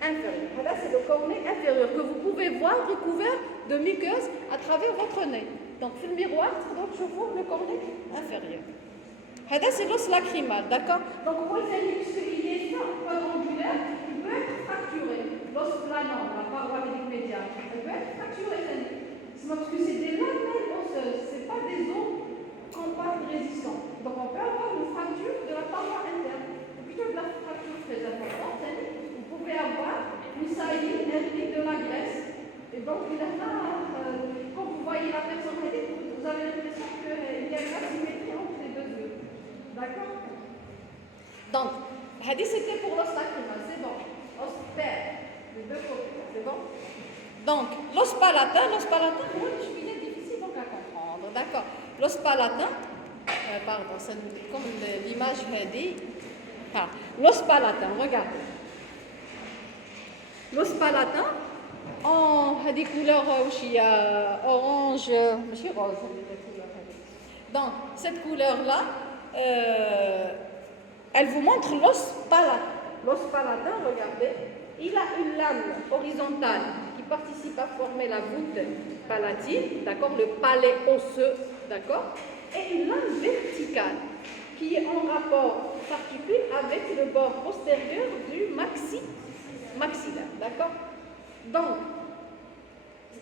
inférieur. Voilà, c'est le cornet inférieur que vous pouvez voir recouvert de muqueuse à travers votre nez. Donc, sur le miroir, donc je vois le cornet inférieur. Voilà, c'est l'os lacrymal, d'accord? Donc, vous voyez qu'il est quadrangulaire, il peut être fracturé. L'os planant, la paroi médiane, elle peut être fracturée. C'est parce que c'est des lamelles osseuses, ce n'est pas des os compacts résistants. Donc, on peut avoir une fracture de la paroi interne. Et plutôt que la fracture très importante, vous pouvez avoir une saillie implique de la graisse. Et donc, il est là, quand vous voyez la personne, vous avez l'impression qu'il y a une asymétrie entre les deux yeux. D'accord? Donc, c'était pour l'os lacrymal, c'est bon. Os pair, les deux côtés, c'est bon? Donc, l'os palatin, moi, je suis difficile donc à comprendre. D'accord? L'os palatin, pardon, c'est comme l'image m'a dit. Ah, l'os palatin, regardez. L'os palatin, a des couleurs orange, monsieur rose. Donc, cette couleur-là, elle vous montre l'os palatin. L'os palatin, regardez, il a une lame horizontale qui participe à former la voûte palatine, d'accord, le palais osseux, d'accord, et une lame verticale qui est en rapport, s'articule avec le bord postérieur du maxillaire, d'accord. Donc,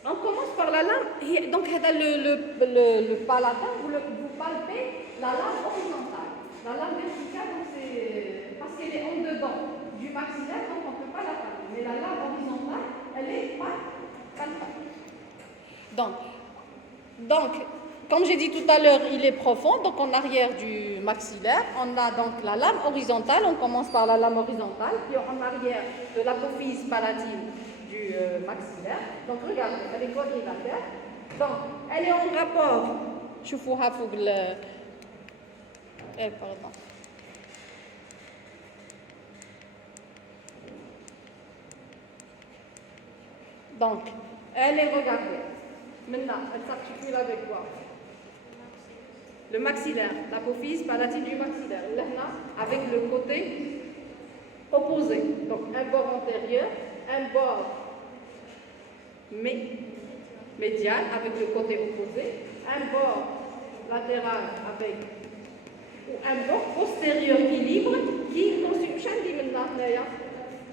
on commence par la lame, donc le palatin, vous palpez la lame horizontale. La lame verticale, c'est parce qu'elle est en dedans du maxillaire, donc on ne peut pas la palper. Mais la lame horizontale, elle est palpable. Donc, comme j'ai dit tout à l'heure, il est profond, donc en arrière du maxillaire, on a donc la lame horizontale, on commence par la lame horizontale, puis en arrière de l'apophyse palatine du maxillaire. Donc regardez, elle est quadrilatère. Donc, elle est en rapport, شوفوها فوق pardon. Donc, elle est, regardez, maintenant, elle s'articule avec quoi? Le maxillaire, l'apophyse palatine du maxillaire, là, avec le côté opposé. Donc, un bord antérieur, un bord médial avec le côté opposé, un bord latéral avec ou un bord postérieur qui libre qui constitue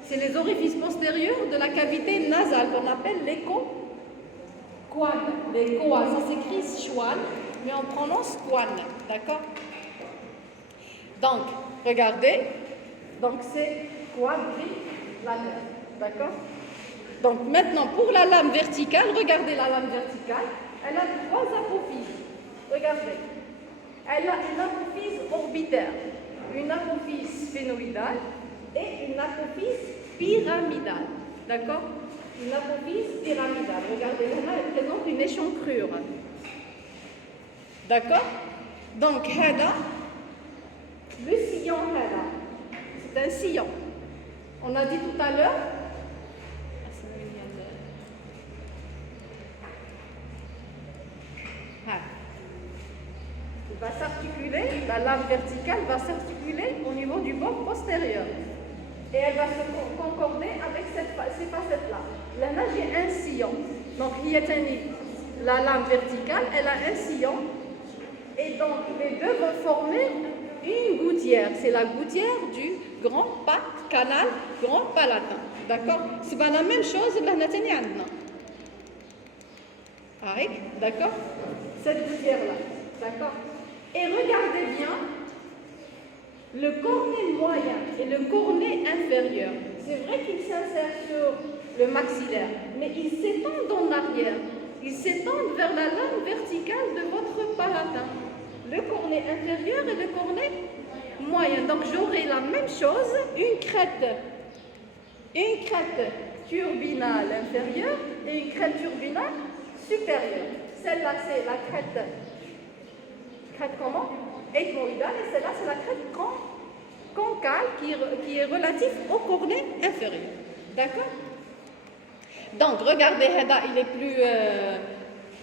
c'est les orifices postérieurs de la cavité nasale qu'on appelle l'écho-coan. L'écho, ça s'écrit schwan, mais on prononce coan, d'accord? Donc, regardez, donc c'est quadrilatère, d'accord? Donc maintenant, pour la lame verticale, regardez la lame verticale, elle a trois apophyses. Regardez, elle a une apophyse orbitaire, une apophyse phénoïdale et une apophyse pyramidale. D'accord? Une apophyse pyramidale. Regardez, là, elle présente une échancrure. D'accord? Donc, le sillon, c'est un sillon. On a dit tout à l'heure, il va s'articuler, la lame verticale va s'articuler au niveau du bord postérieur. Et elle va se concorder avec ces facettes-là. Là, j'ai un sillon. Donc, la lame verticale, elle a un sillon. Et donc, les deux vont former une gouttière. C'est la gouttière du grand canal, grand palatin. D'accord? C'est pas la même chose, là, d'accord? Cette gouttière-là. D'accord? Et regardez bien le cornet moyen et le cornet inférieur. C'est vrai qu'il s'insère sur le maxillaire, mais il s'étend en arrière. ils s'étendent vers la lame verticale de votre palatin. Le cornet inférieur et le cornet moyen. Donc j'aurai la même chose, une crête turbinale inférieure et une crête turbinale supérieure. Celle-là, c'est la crête comment? Ethmoïdale, et celle-là, c'est la crête concale qui est relative au cornet inférieur. D'accord? Donc, regardez, Heda, il est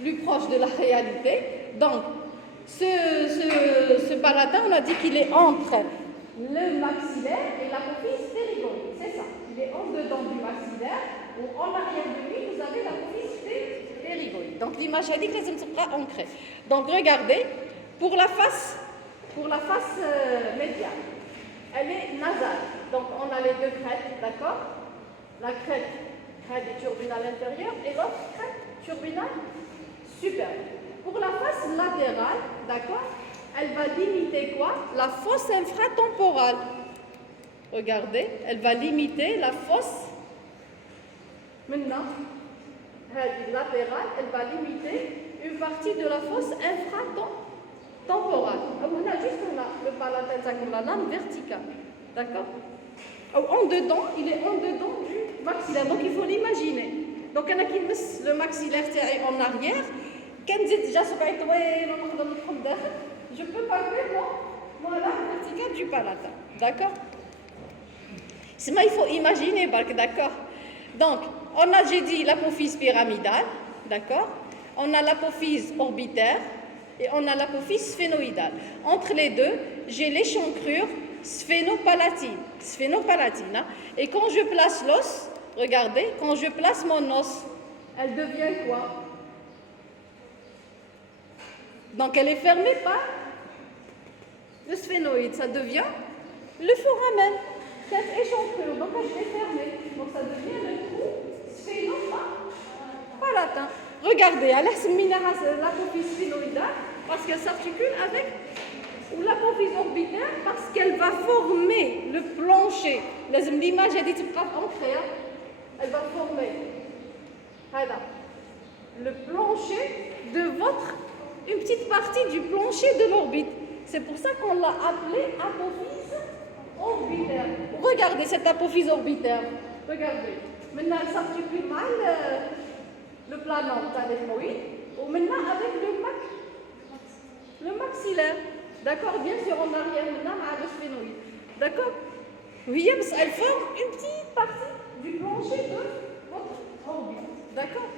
plus proche de la réalité. Donc, ce palatin, on a dit qu'il est entre le maxillaire et l'apophyse ptérygoïde. C'est ça. Il est en dedans du maxillaire, ou en arrière de lui, vous avez l'apophyse ptérygoïde. Donc, l'image a dit que les sera ancrée. Donc, regardez, pour la face médiane, elle est nasale. Donc, on a les deux crêtes, d'accord? La crête turbinale inférieure et l'autre crête turbinale supérieure. Pour la face latérale, d'accord, elle va limiter quoi? La fosse infratemporale. Regardez, elle va limiter la fosse. Maintenant, latérale, elle va limiter une partie de la fosse infratemporale. On a juste le palatin comme la lame verticale. D'accord? En dedans, il est en dedans du maxillaire. Donc il faut l'imaginer. Donc on a qui le maxillaire en arrière. Je peux palper la lame verticale du palatin. D'accord? C'est mais il faut imaginer, d'accord? Donc, j'ai dit l'apophyse pyramidale, d'accord? On a l'apophyse orbitaire et on a l'apophyse sphénoïdale. Entre les deux, j'ai l'échancrure sphénopalatine. Hein? Et quand je place l'os, regardez, quand je place mon os, elle devient quoi? Donc elle est fermée par le sphénoïde. Ça devient le foramen. Cette échancrure, donc elle est fermée. Donc ça devient le trou sphénopalatin. Regardez, elle a l'apophyse sphénoïdale parce qu'elle s'articule avec ou l'apophyse orbitaire parce qu'elle va former le plancher. L'image est dit ancrée. Elle va former le plancher de une petite partie du plancher de l'orbite. C'est pour ça qu'on l'a appelée apophyse orbitaire. Regardez cette apophyse orbitaire. Regardez. Maintenant, elle s'articule mal le planon de l'ethmoïde ou maintenant avec le maxillaire. D'accord? Bien sûr, en arrière, maintenant, à le sphénoïde. D'accord? Oui, elle forme une petite partie du plancher de votre orbite. D'accord?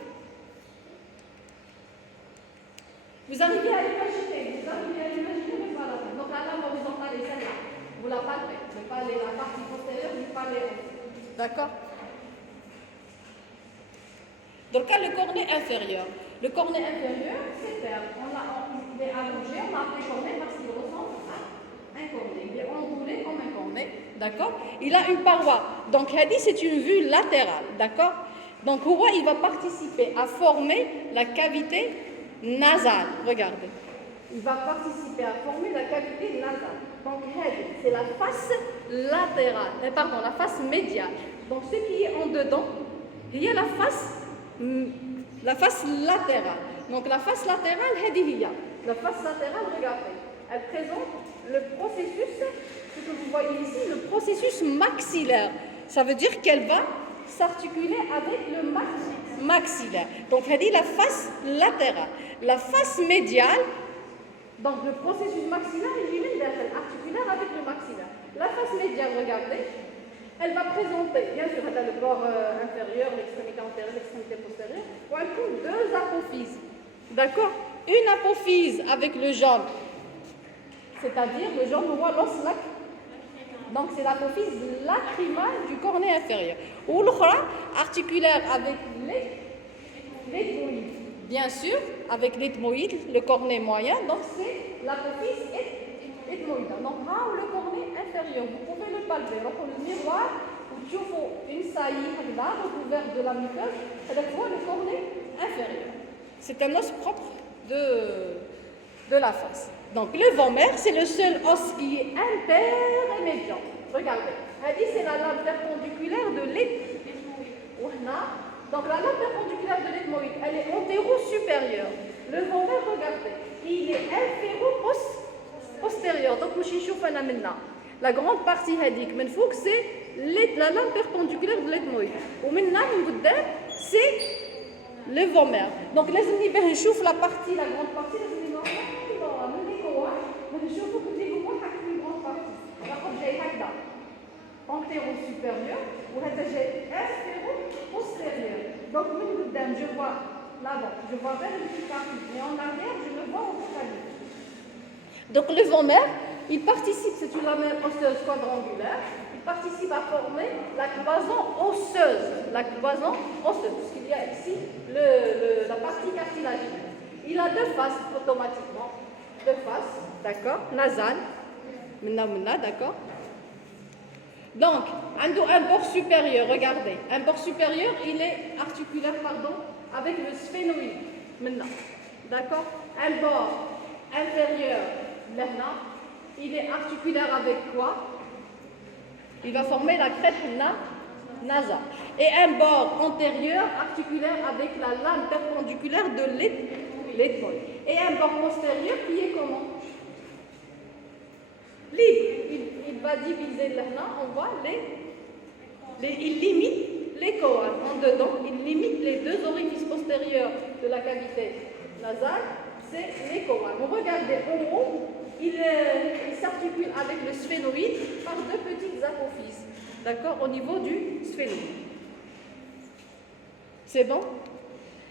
Vous arrivez à l'imaginer, mais pas la tête. Donc la lame horizontale est celle-là. Vous la palpez, mais pas la partie postérieure du palais. D'accord? Donc là, le cornet inférieur. Le cornet inférieur, c'est ferme. Il est allongé, on l'a appelé cornet parce qu'il ressemble à un cornet. Il est enroulé comme un cornet. D'accord? Il a une paroi. Donc, Hadi, c'est une vue latérale. D'accord? Donc, il va participer à former la cavité nasale. Regardez. Il va participer à former la cavité nasale. Donc, Hadi, c'est la face latérale. La face médiale. Donc, ce qui est en dedans, il y a la face latérale. Donc la face latérale, la face latérale, regardez, elle présente le processus, ce que vous voyez ici, le processus maxillaire. Ça veut dire qu'elle va s'articuler avec le maxillaire. Donc elle dit la face latérale. La face médiale, donc le processus maxillaire, il est articulaire avec le maxillaire. La face médiale, regardez. Elle va présenter, bien sûr, elle a le bord inférieur, l'extrémité antérieure, l'extrémité postérieure, ou elle compte deux apophyses. D'accord? Une apophyse avec le jaune, c'est-à-dire le jaune, on voit l'os lac. Donc c'est l'apophyse lacrymale du cornet inférieur. Ou l'autre, articulaire avec l'ethmoïde. Bien sûr, avec l'ethmoïde, le cornet moyen, donc c'est l'apophyse ethmoïde. Donc là, le cornet inférieur, vous pouvez le palper. Donc le miroir, où tu fais une saillie recouverte de la muqueuse, c'est-à-dire le cornet inférieur. C'est un os propre de la face. Donc le vomère, c'est le seul os qui est intermédian. Regardez, c'est la lame perpendiculaire de l'ethmoïde. Donc la lame perpendiculaire de l'ethmoïde, elle est antéro-supérieure. Le vomère, regardez, il est inféro-postérieur. Donc la grande partie هذيك من فوق c'est la lame perpendiculaire de l'ethmoïde. ومنها من قدام c'est le vomère. Donc لازم نبان نشوف la grande partie لازم نبان من الكوع باش نشوفوا كيف هو حق في grande partie. ناخذ جاي هكذا antéro-supérieur وهذا جاي inféro-postérieur. Donc من قدام je vois l'avant, je vois vers le petit partie et en arrière je me vois au palier. Donc le vomère, il participe, c'est une lamelle osseuse quadrangulaire, il participe à former la cloison osseuse. La cloison osseuse, parce qu'il y a ici la partie cartilagineuse. Il a deux faces automatiquement, deux faces, d'accord, nasales, d'accord. Donc, un bord supérieur, regardez, un bord supérieur, il est articulaire, avec le sphénoïde, maintenant, d'accord. Un bord inférieur, maintenant, il est articulaire avec quoi? Il va former la crête nasale. Et un bord antérieur articulaire avec la lame perpendiculaire de l'ethmoïde. Et un bord postérieur qui est comment? Libre. Il va diviser là, on voit il limite les coanes. En dedans, il limite les deux orifices postérieurs de la cavité nasale, c'est les coanes. Regardez, en haut, il s'articule avec le sphénoïde par deux petites apophyses, d'accord, au niveau du sphénoïde. C'est bon?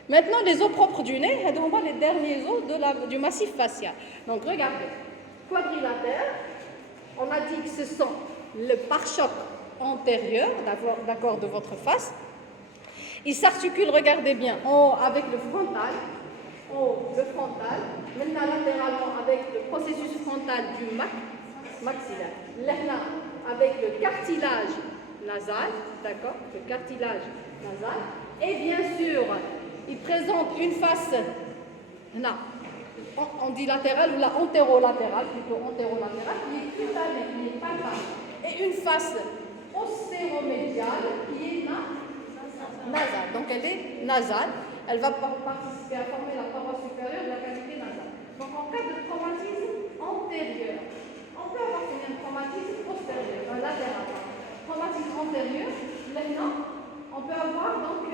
Maintenant, les os propres du nez, on voit les derniers os du massif facial. Donc, regardez, quadrilatère, on a dit que ce sont le pare-choc antérieur, d'accord, de votre face. Il s'articule, regardez bien, avec le frontal, le frontal, maintenant latéralement avec le processus frontal du maxillaire, là avec le cartilage nasal, d'accord, le cartilage nasal, et bien sûr, il présente une face, on dit latérale ou la antérolatérale, plutôt antérolatérale, qui est cutanée, qui est palpable, et une face postéromédiale qui est nasale. Donc elle est nasale, elle va participer à former la paroi supérieure de la cavité nasale. Donc en cas de traumatisme antérieur, on peut avoir un traumatisme postérieur, un latéral. Traumatisme antérieur, maintenant, on peut avoir, donc,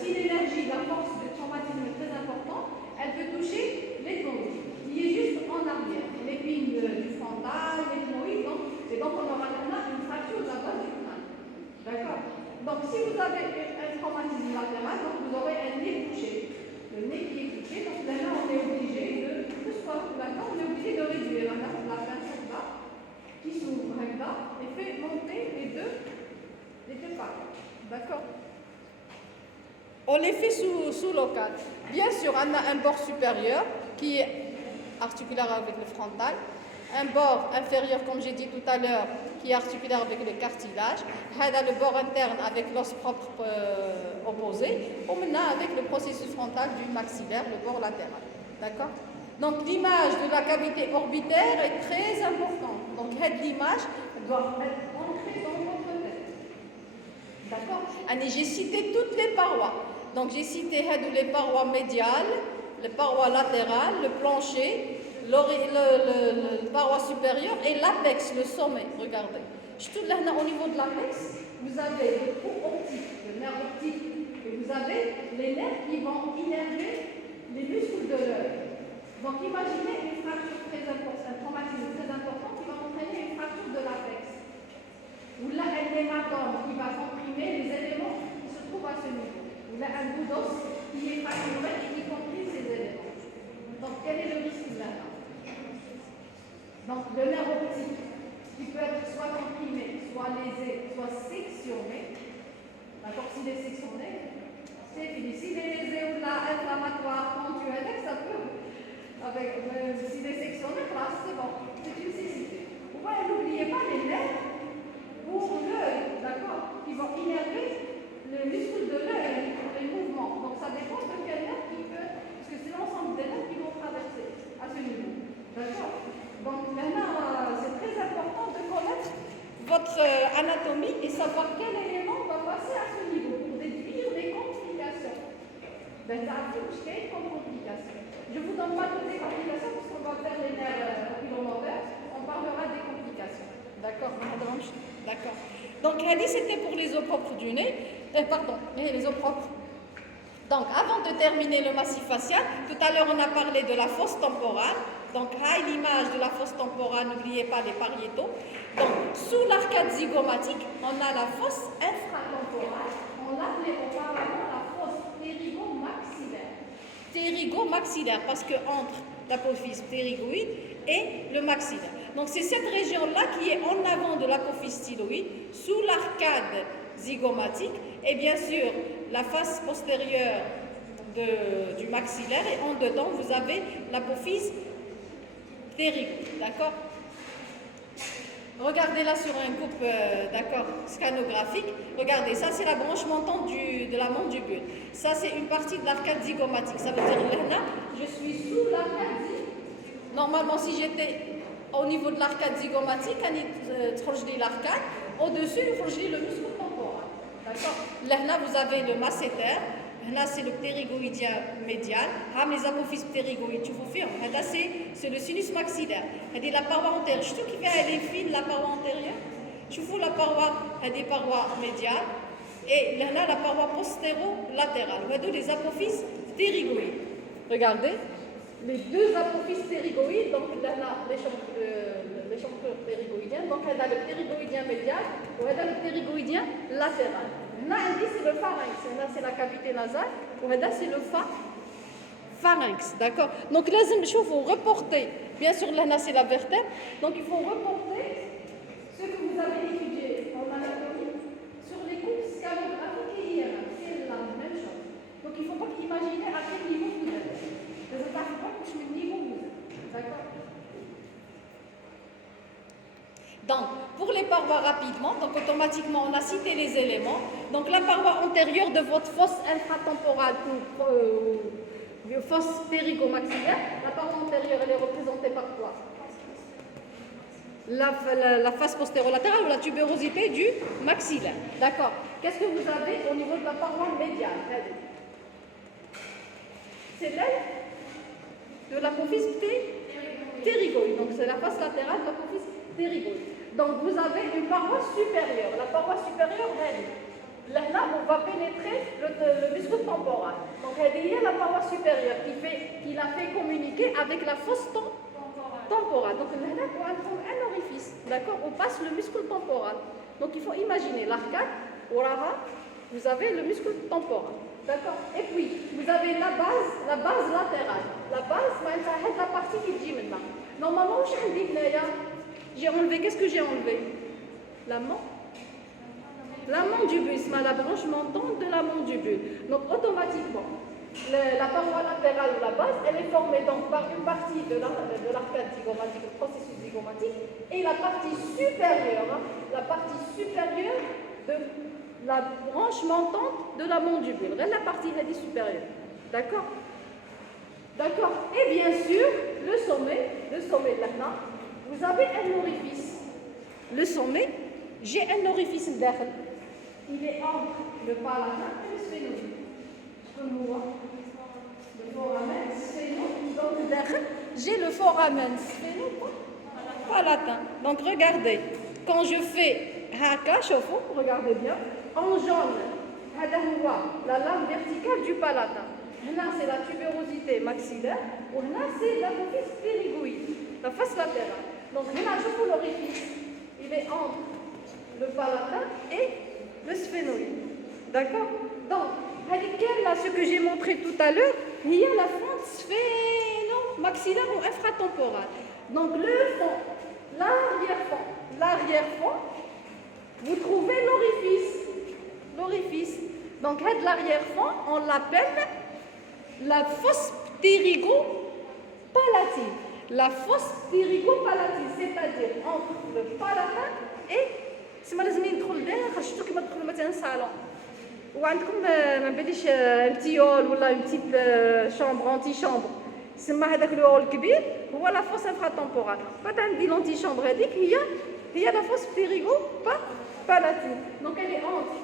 si l'énergie, la force du traumatisme est très importante, elle peut toucher l'ethmoïde, qui est juste en arrière, l'épine du frontal, l'ethmoïde, et donc on aura maintenant une fracture de la base du crâne. D'accord? Donc si vous avez un traumatisme latéral, donc vous aurez un nez touché. Le nez qui est touché, donc là on est obligé de, maintenant on est obligé de réduire la pince là, qui s'ouvre là, et fait monter les deux pattes. D'accord? On les fait sous local. Bien sûr, on a un bord supérieur qui est articulaire avec le frontal, un bord inférieur, comme j'ai dit tout à l'heure, qui est articulaire avec le cartilage, le bord interne avec l'os propre opposé, ou maintenant avec le processus frontal du maxillaire, le bord latéral. D'accord? Donc l'image de la cavité orbitaire est très importante. Donc l'image doit être ancrée dans votre tête. D'accord? J'ai cité toutes les parois. Donc j'ai cité les parois médiales, les parois latérales, le plancher, le paroi supérieure et l'apex, le sommet. Regardez. Tout là, au niveau de l'apex, vous avez le trou optique, le nerf optique, et vous avez les nerfs qui vont innerver les muscles de l'œil. Donc imaginez une fracture très importante, un traumatisme très important qui va entraîner une fracture de l'apex. Ou là, un hématome qui va comprimer les éléments qui se trouvent à ce niveau. Ou là, un bout d'os qui est fracturé et qui comprime ces éléments. Donc quel est le risque là? Donc le nerf optique qui peut être soit comprimé, soit lésé, soit sectionné. D'accord? S'il est sectionné, c'est fini. S'il est lésé ou là, inflammatoire, ponctuel, ça peut. S'il est sectionné, c'est bon. C'est une cécité. N'oubliez pas les nerfs pour l'œil, d'accord? Qui vont innerver les muscles de l'œil, les mouvements. Donc ça dépend de quel nerf qui peut, parce que c'est l'ensemble des nerfs qui vont traverser à ce niveau. D'accord? Donc maintenant, c'est très important de connaître votre anatomie et savoir quel élément va passer à ce niveau pour déduire les complications. c'était pour les os propres du nez. Pardon, les os propres. Donc, avant de terminer le massif facial, tout à l'heure on a parlé de la fosse temporale. Donc, l'image de la fosse temporale, n'oubliez pas les pariétaux. Donc, sous l'arcade zygomatique, on a la fosse infratemporale. On l'appelait auparavant la fosse ptérygomaxillaire. Ptérygomaxillaire, parce que entre l'apophyse ptérygoïde et le maxillaire. Donc, c'est cette région-là qui est en avant de l'apophyse styloïde, sous l'arcade zygomatique, et bien sûr, la face postérieure du maxillaire, et en dedans, vous avez l'apophyse ptérygoïde, d'accord? Regardez là sur un coupe d'accord, scanographique. Regardez, ça c'est la branche montante de la mandibule. Ça c'est une partie de l'arcade zygomatique. Ça veut dire là, je suis sous l'arcade zygomatique. Normalement, si j'étais au niveau de l'arcade zygomatique, je dis l'arcade, au-dessus, je dis le muscle temporal. D'accord? Là, vous avez le masséter. Là, c'est le ptérygoïdien médial. Les apophyses ptérygoïdes, tu vous firmes. Là, c'est le sinus maxillaire. C'est la paroi antérieure. Je trouve qu'elle est fine, la paroi antérieure. Tu vois la paroi, des parois médiales. Et là, la paroi postéro-latérale. Vous voyez les apophyses ptérygoïdes. Regardez. Les deux apophyses ptérygoïdes. Donc là, l'échancrure ptérygoïdien. Donc là, le ptérygoïdien médial. Ou là, le ptérygoïdien latéral. Là, c'est le pharynx, là c'est la cavité nasale, et là c'est le pharynx, d'accord? Donc là, il faut reporter, bien sûr là c'est la vertèbre, donc il faut reporter ce que vous avez étudié en anatomie sur les coupes scanographiques et IRM, c'est la même chose. Donc il ne faut pas imaginer à quel niveau vous êtes. Les attaques pas que le niveau vous êtes, d'accord? Donc, pour les parois rapidement, donc automatiquement on a cité les éléments. Donc la paroi antérieure de votre fosse infratemporale ou fosse ptérygomaxillaire, la paroi antérieure elle est représentée par quoi? La face postérolatérale ou la tubérosité du maxillaire. D'accord. Qu'est-ce que vous avez au niveau de la paroi médiale? C'est l'aile de l'apophyse ptérygoïde. Donc c'est la face latérale de l'apophyse ptérygoïde. Donc vous avez une paroi supérieure. La paroi supérieure, là, on va pénétrer le muscle temporal. Donc il y a la paroi supérieure qui la fait communiquer avec la fosse temporale. Donc là, on a un orifice. D'accord? On passe le muscle temporal. Donc il faut imaginer l'arcade, vous avez le muscle temporal. D'accord? Et puis, vous avez la base latérale. La base, c'est la partie qui dit maintenant. Normalement, j'ai enlevé, qu'est-ce que j'ai enlevé? La mandibule, c'est la branche montante de la mandibule. Donc, automatiquement, la paroi latérale ou la base, elle est formée donc par une partie de l'arcade zygomatique, le processus zygomatique, et la partie supérieure de la branche montante de la mandibule. La partie supérieure. D'accord? D'accord. Et bien sûr, le sommet de l'âne, vous avez un orifice. Le sommet, j'ai un orifice derrière. Il est entre le palatin et le sphénoïde. Je peux voir. Le foramen sphénoïde. Donc derrière, j'ai le foramen sphénoïde palatin. Donc regardez, quand je fais haka, regardez bien, en jaune, la lame verticale du palatin. Là, c'est la tubérosité maxillaire, ou là, c'est l'apophyse ptérygoïde, la face latérale. Donc là, je vois l'orifice. Il est entre le palatin et le sphénoïde. D'accord? Donc, là, ce que j'ai montré tout à l'heure, il y a la fente sphéno-maxillaire ou infratemporale. Donc, le fond, l'arrière-fond, vous trouvez l'orifice. Donc, l'arrière-fond, on l'appelle la fosse ptérygopalatine. La fosse ptérygopalatine, c'est-à-dire entre le palatin et سما لازم يدخل داخل شفتو كيما تدخلوا مثلا صالون وعندكم ما باليش تيول ولا اون تيب شامبر انتي شامبر سما هذاك لو هول الكبير هو لا فوس انفراتمبورال بعد عندي لونتي شامبر هذيك هي لا فوس ptérygopalatine. Donc elle est entre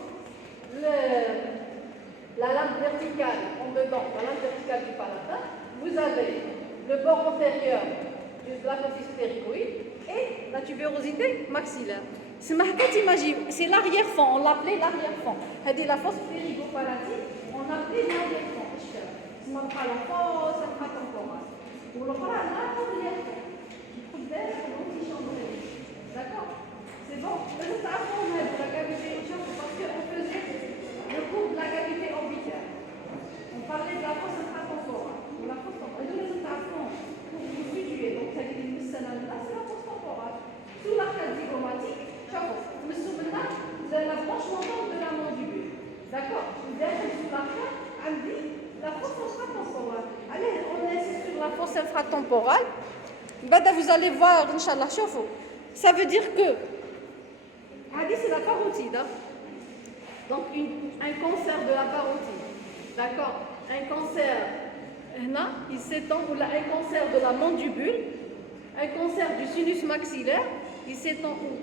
la lame verticale en dedans, la lame verticale du palatin. Vous avez le bord antérieur de l'apophyse ptérygoïde et la tubérosité maxillaire. C'est l'arrière-fond, on l'appelait l'arrière-fond. C'est la fosse périgopalatine, on l'appelait l'arrière-fond. C'est la fosse infratemporale. Ou l'arrière-fond. D'accord? C'est bon? C'est avant de la cavité parce qu'on faisait le cours de la cavité orbitaire. On parlait de la fosse infratemporale. Ou la fosse temporale. Et nous, pour vous situer. Donc, ça dit que c'est la fosse temporale. Sous l'arcade zygomatique, nous sommes là de la branche montante de la mandibule. D'accord? Derrière, sous l'arcade, on dit la fosse infratemporale. Allez, on insiste sur la fosse infratemporale. Vous allez voir, Inch'Allah, ça veut dire que c'est la parotide. Hein? Donc, un cancer de la parotide. D'accord? Un cancer, il s'étend, ou un cancer de la mandibule, un cancer du sinus maxillaire, il s'étend où?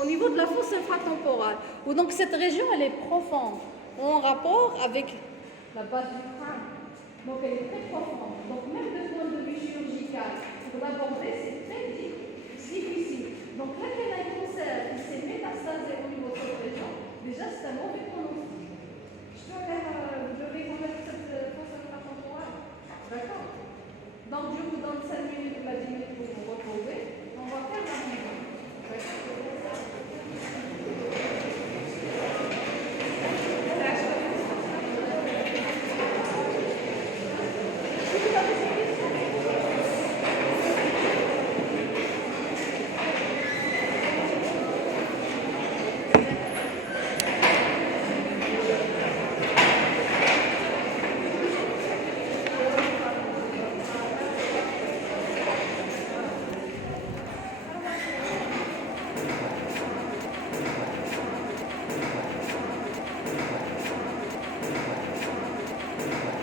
Au niveau de la fosse infratemporale. Où donc cette région, elle est profonde, en rapport avec la base du crâne. Donc, elle est très profonde. Donc, même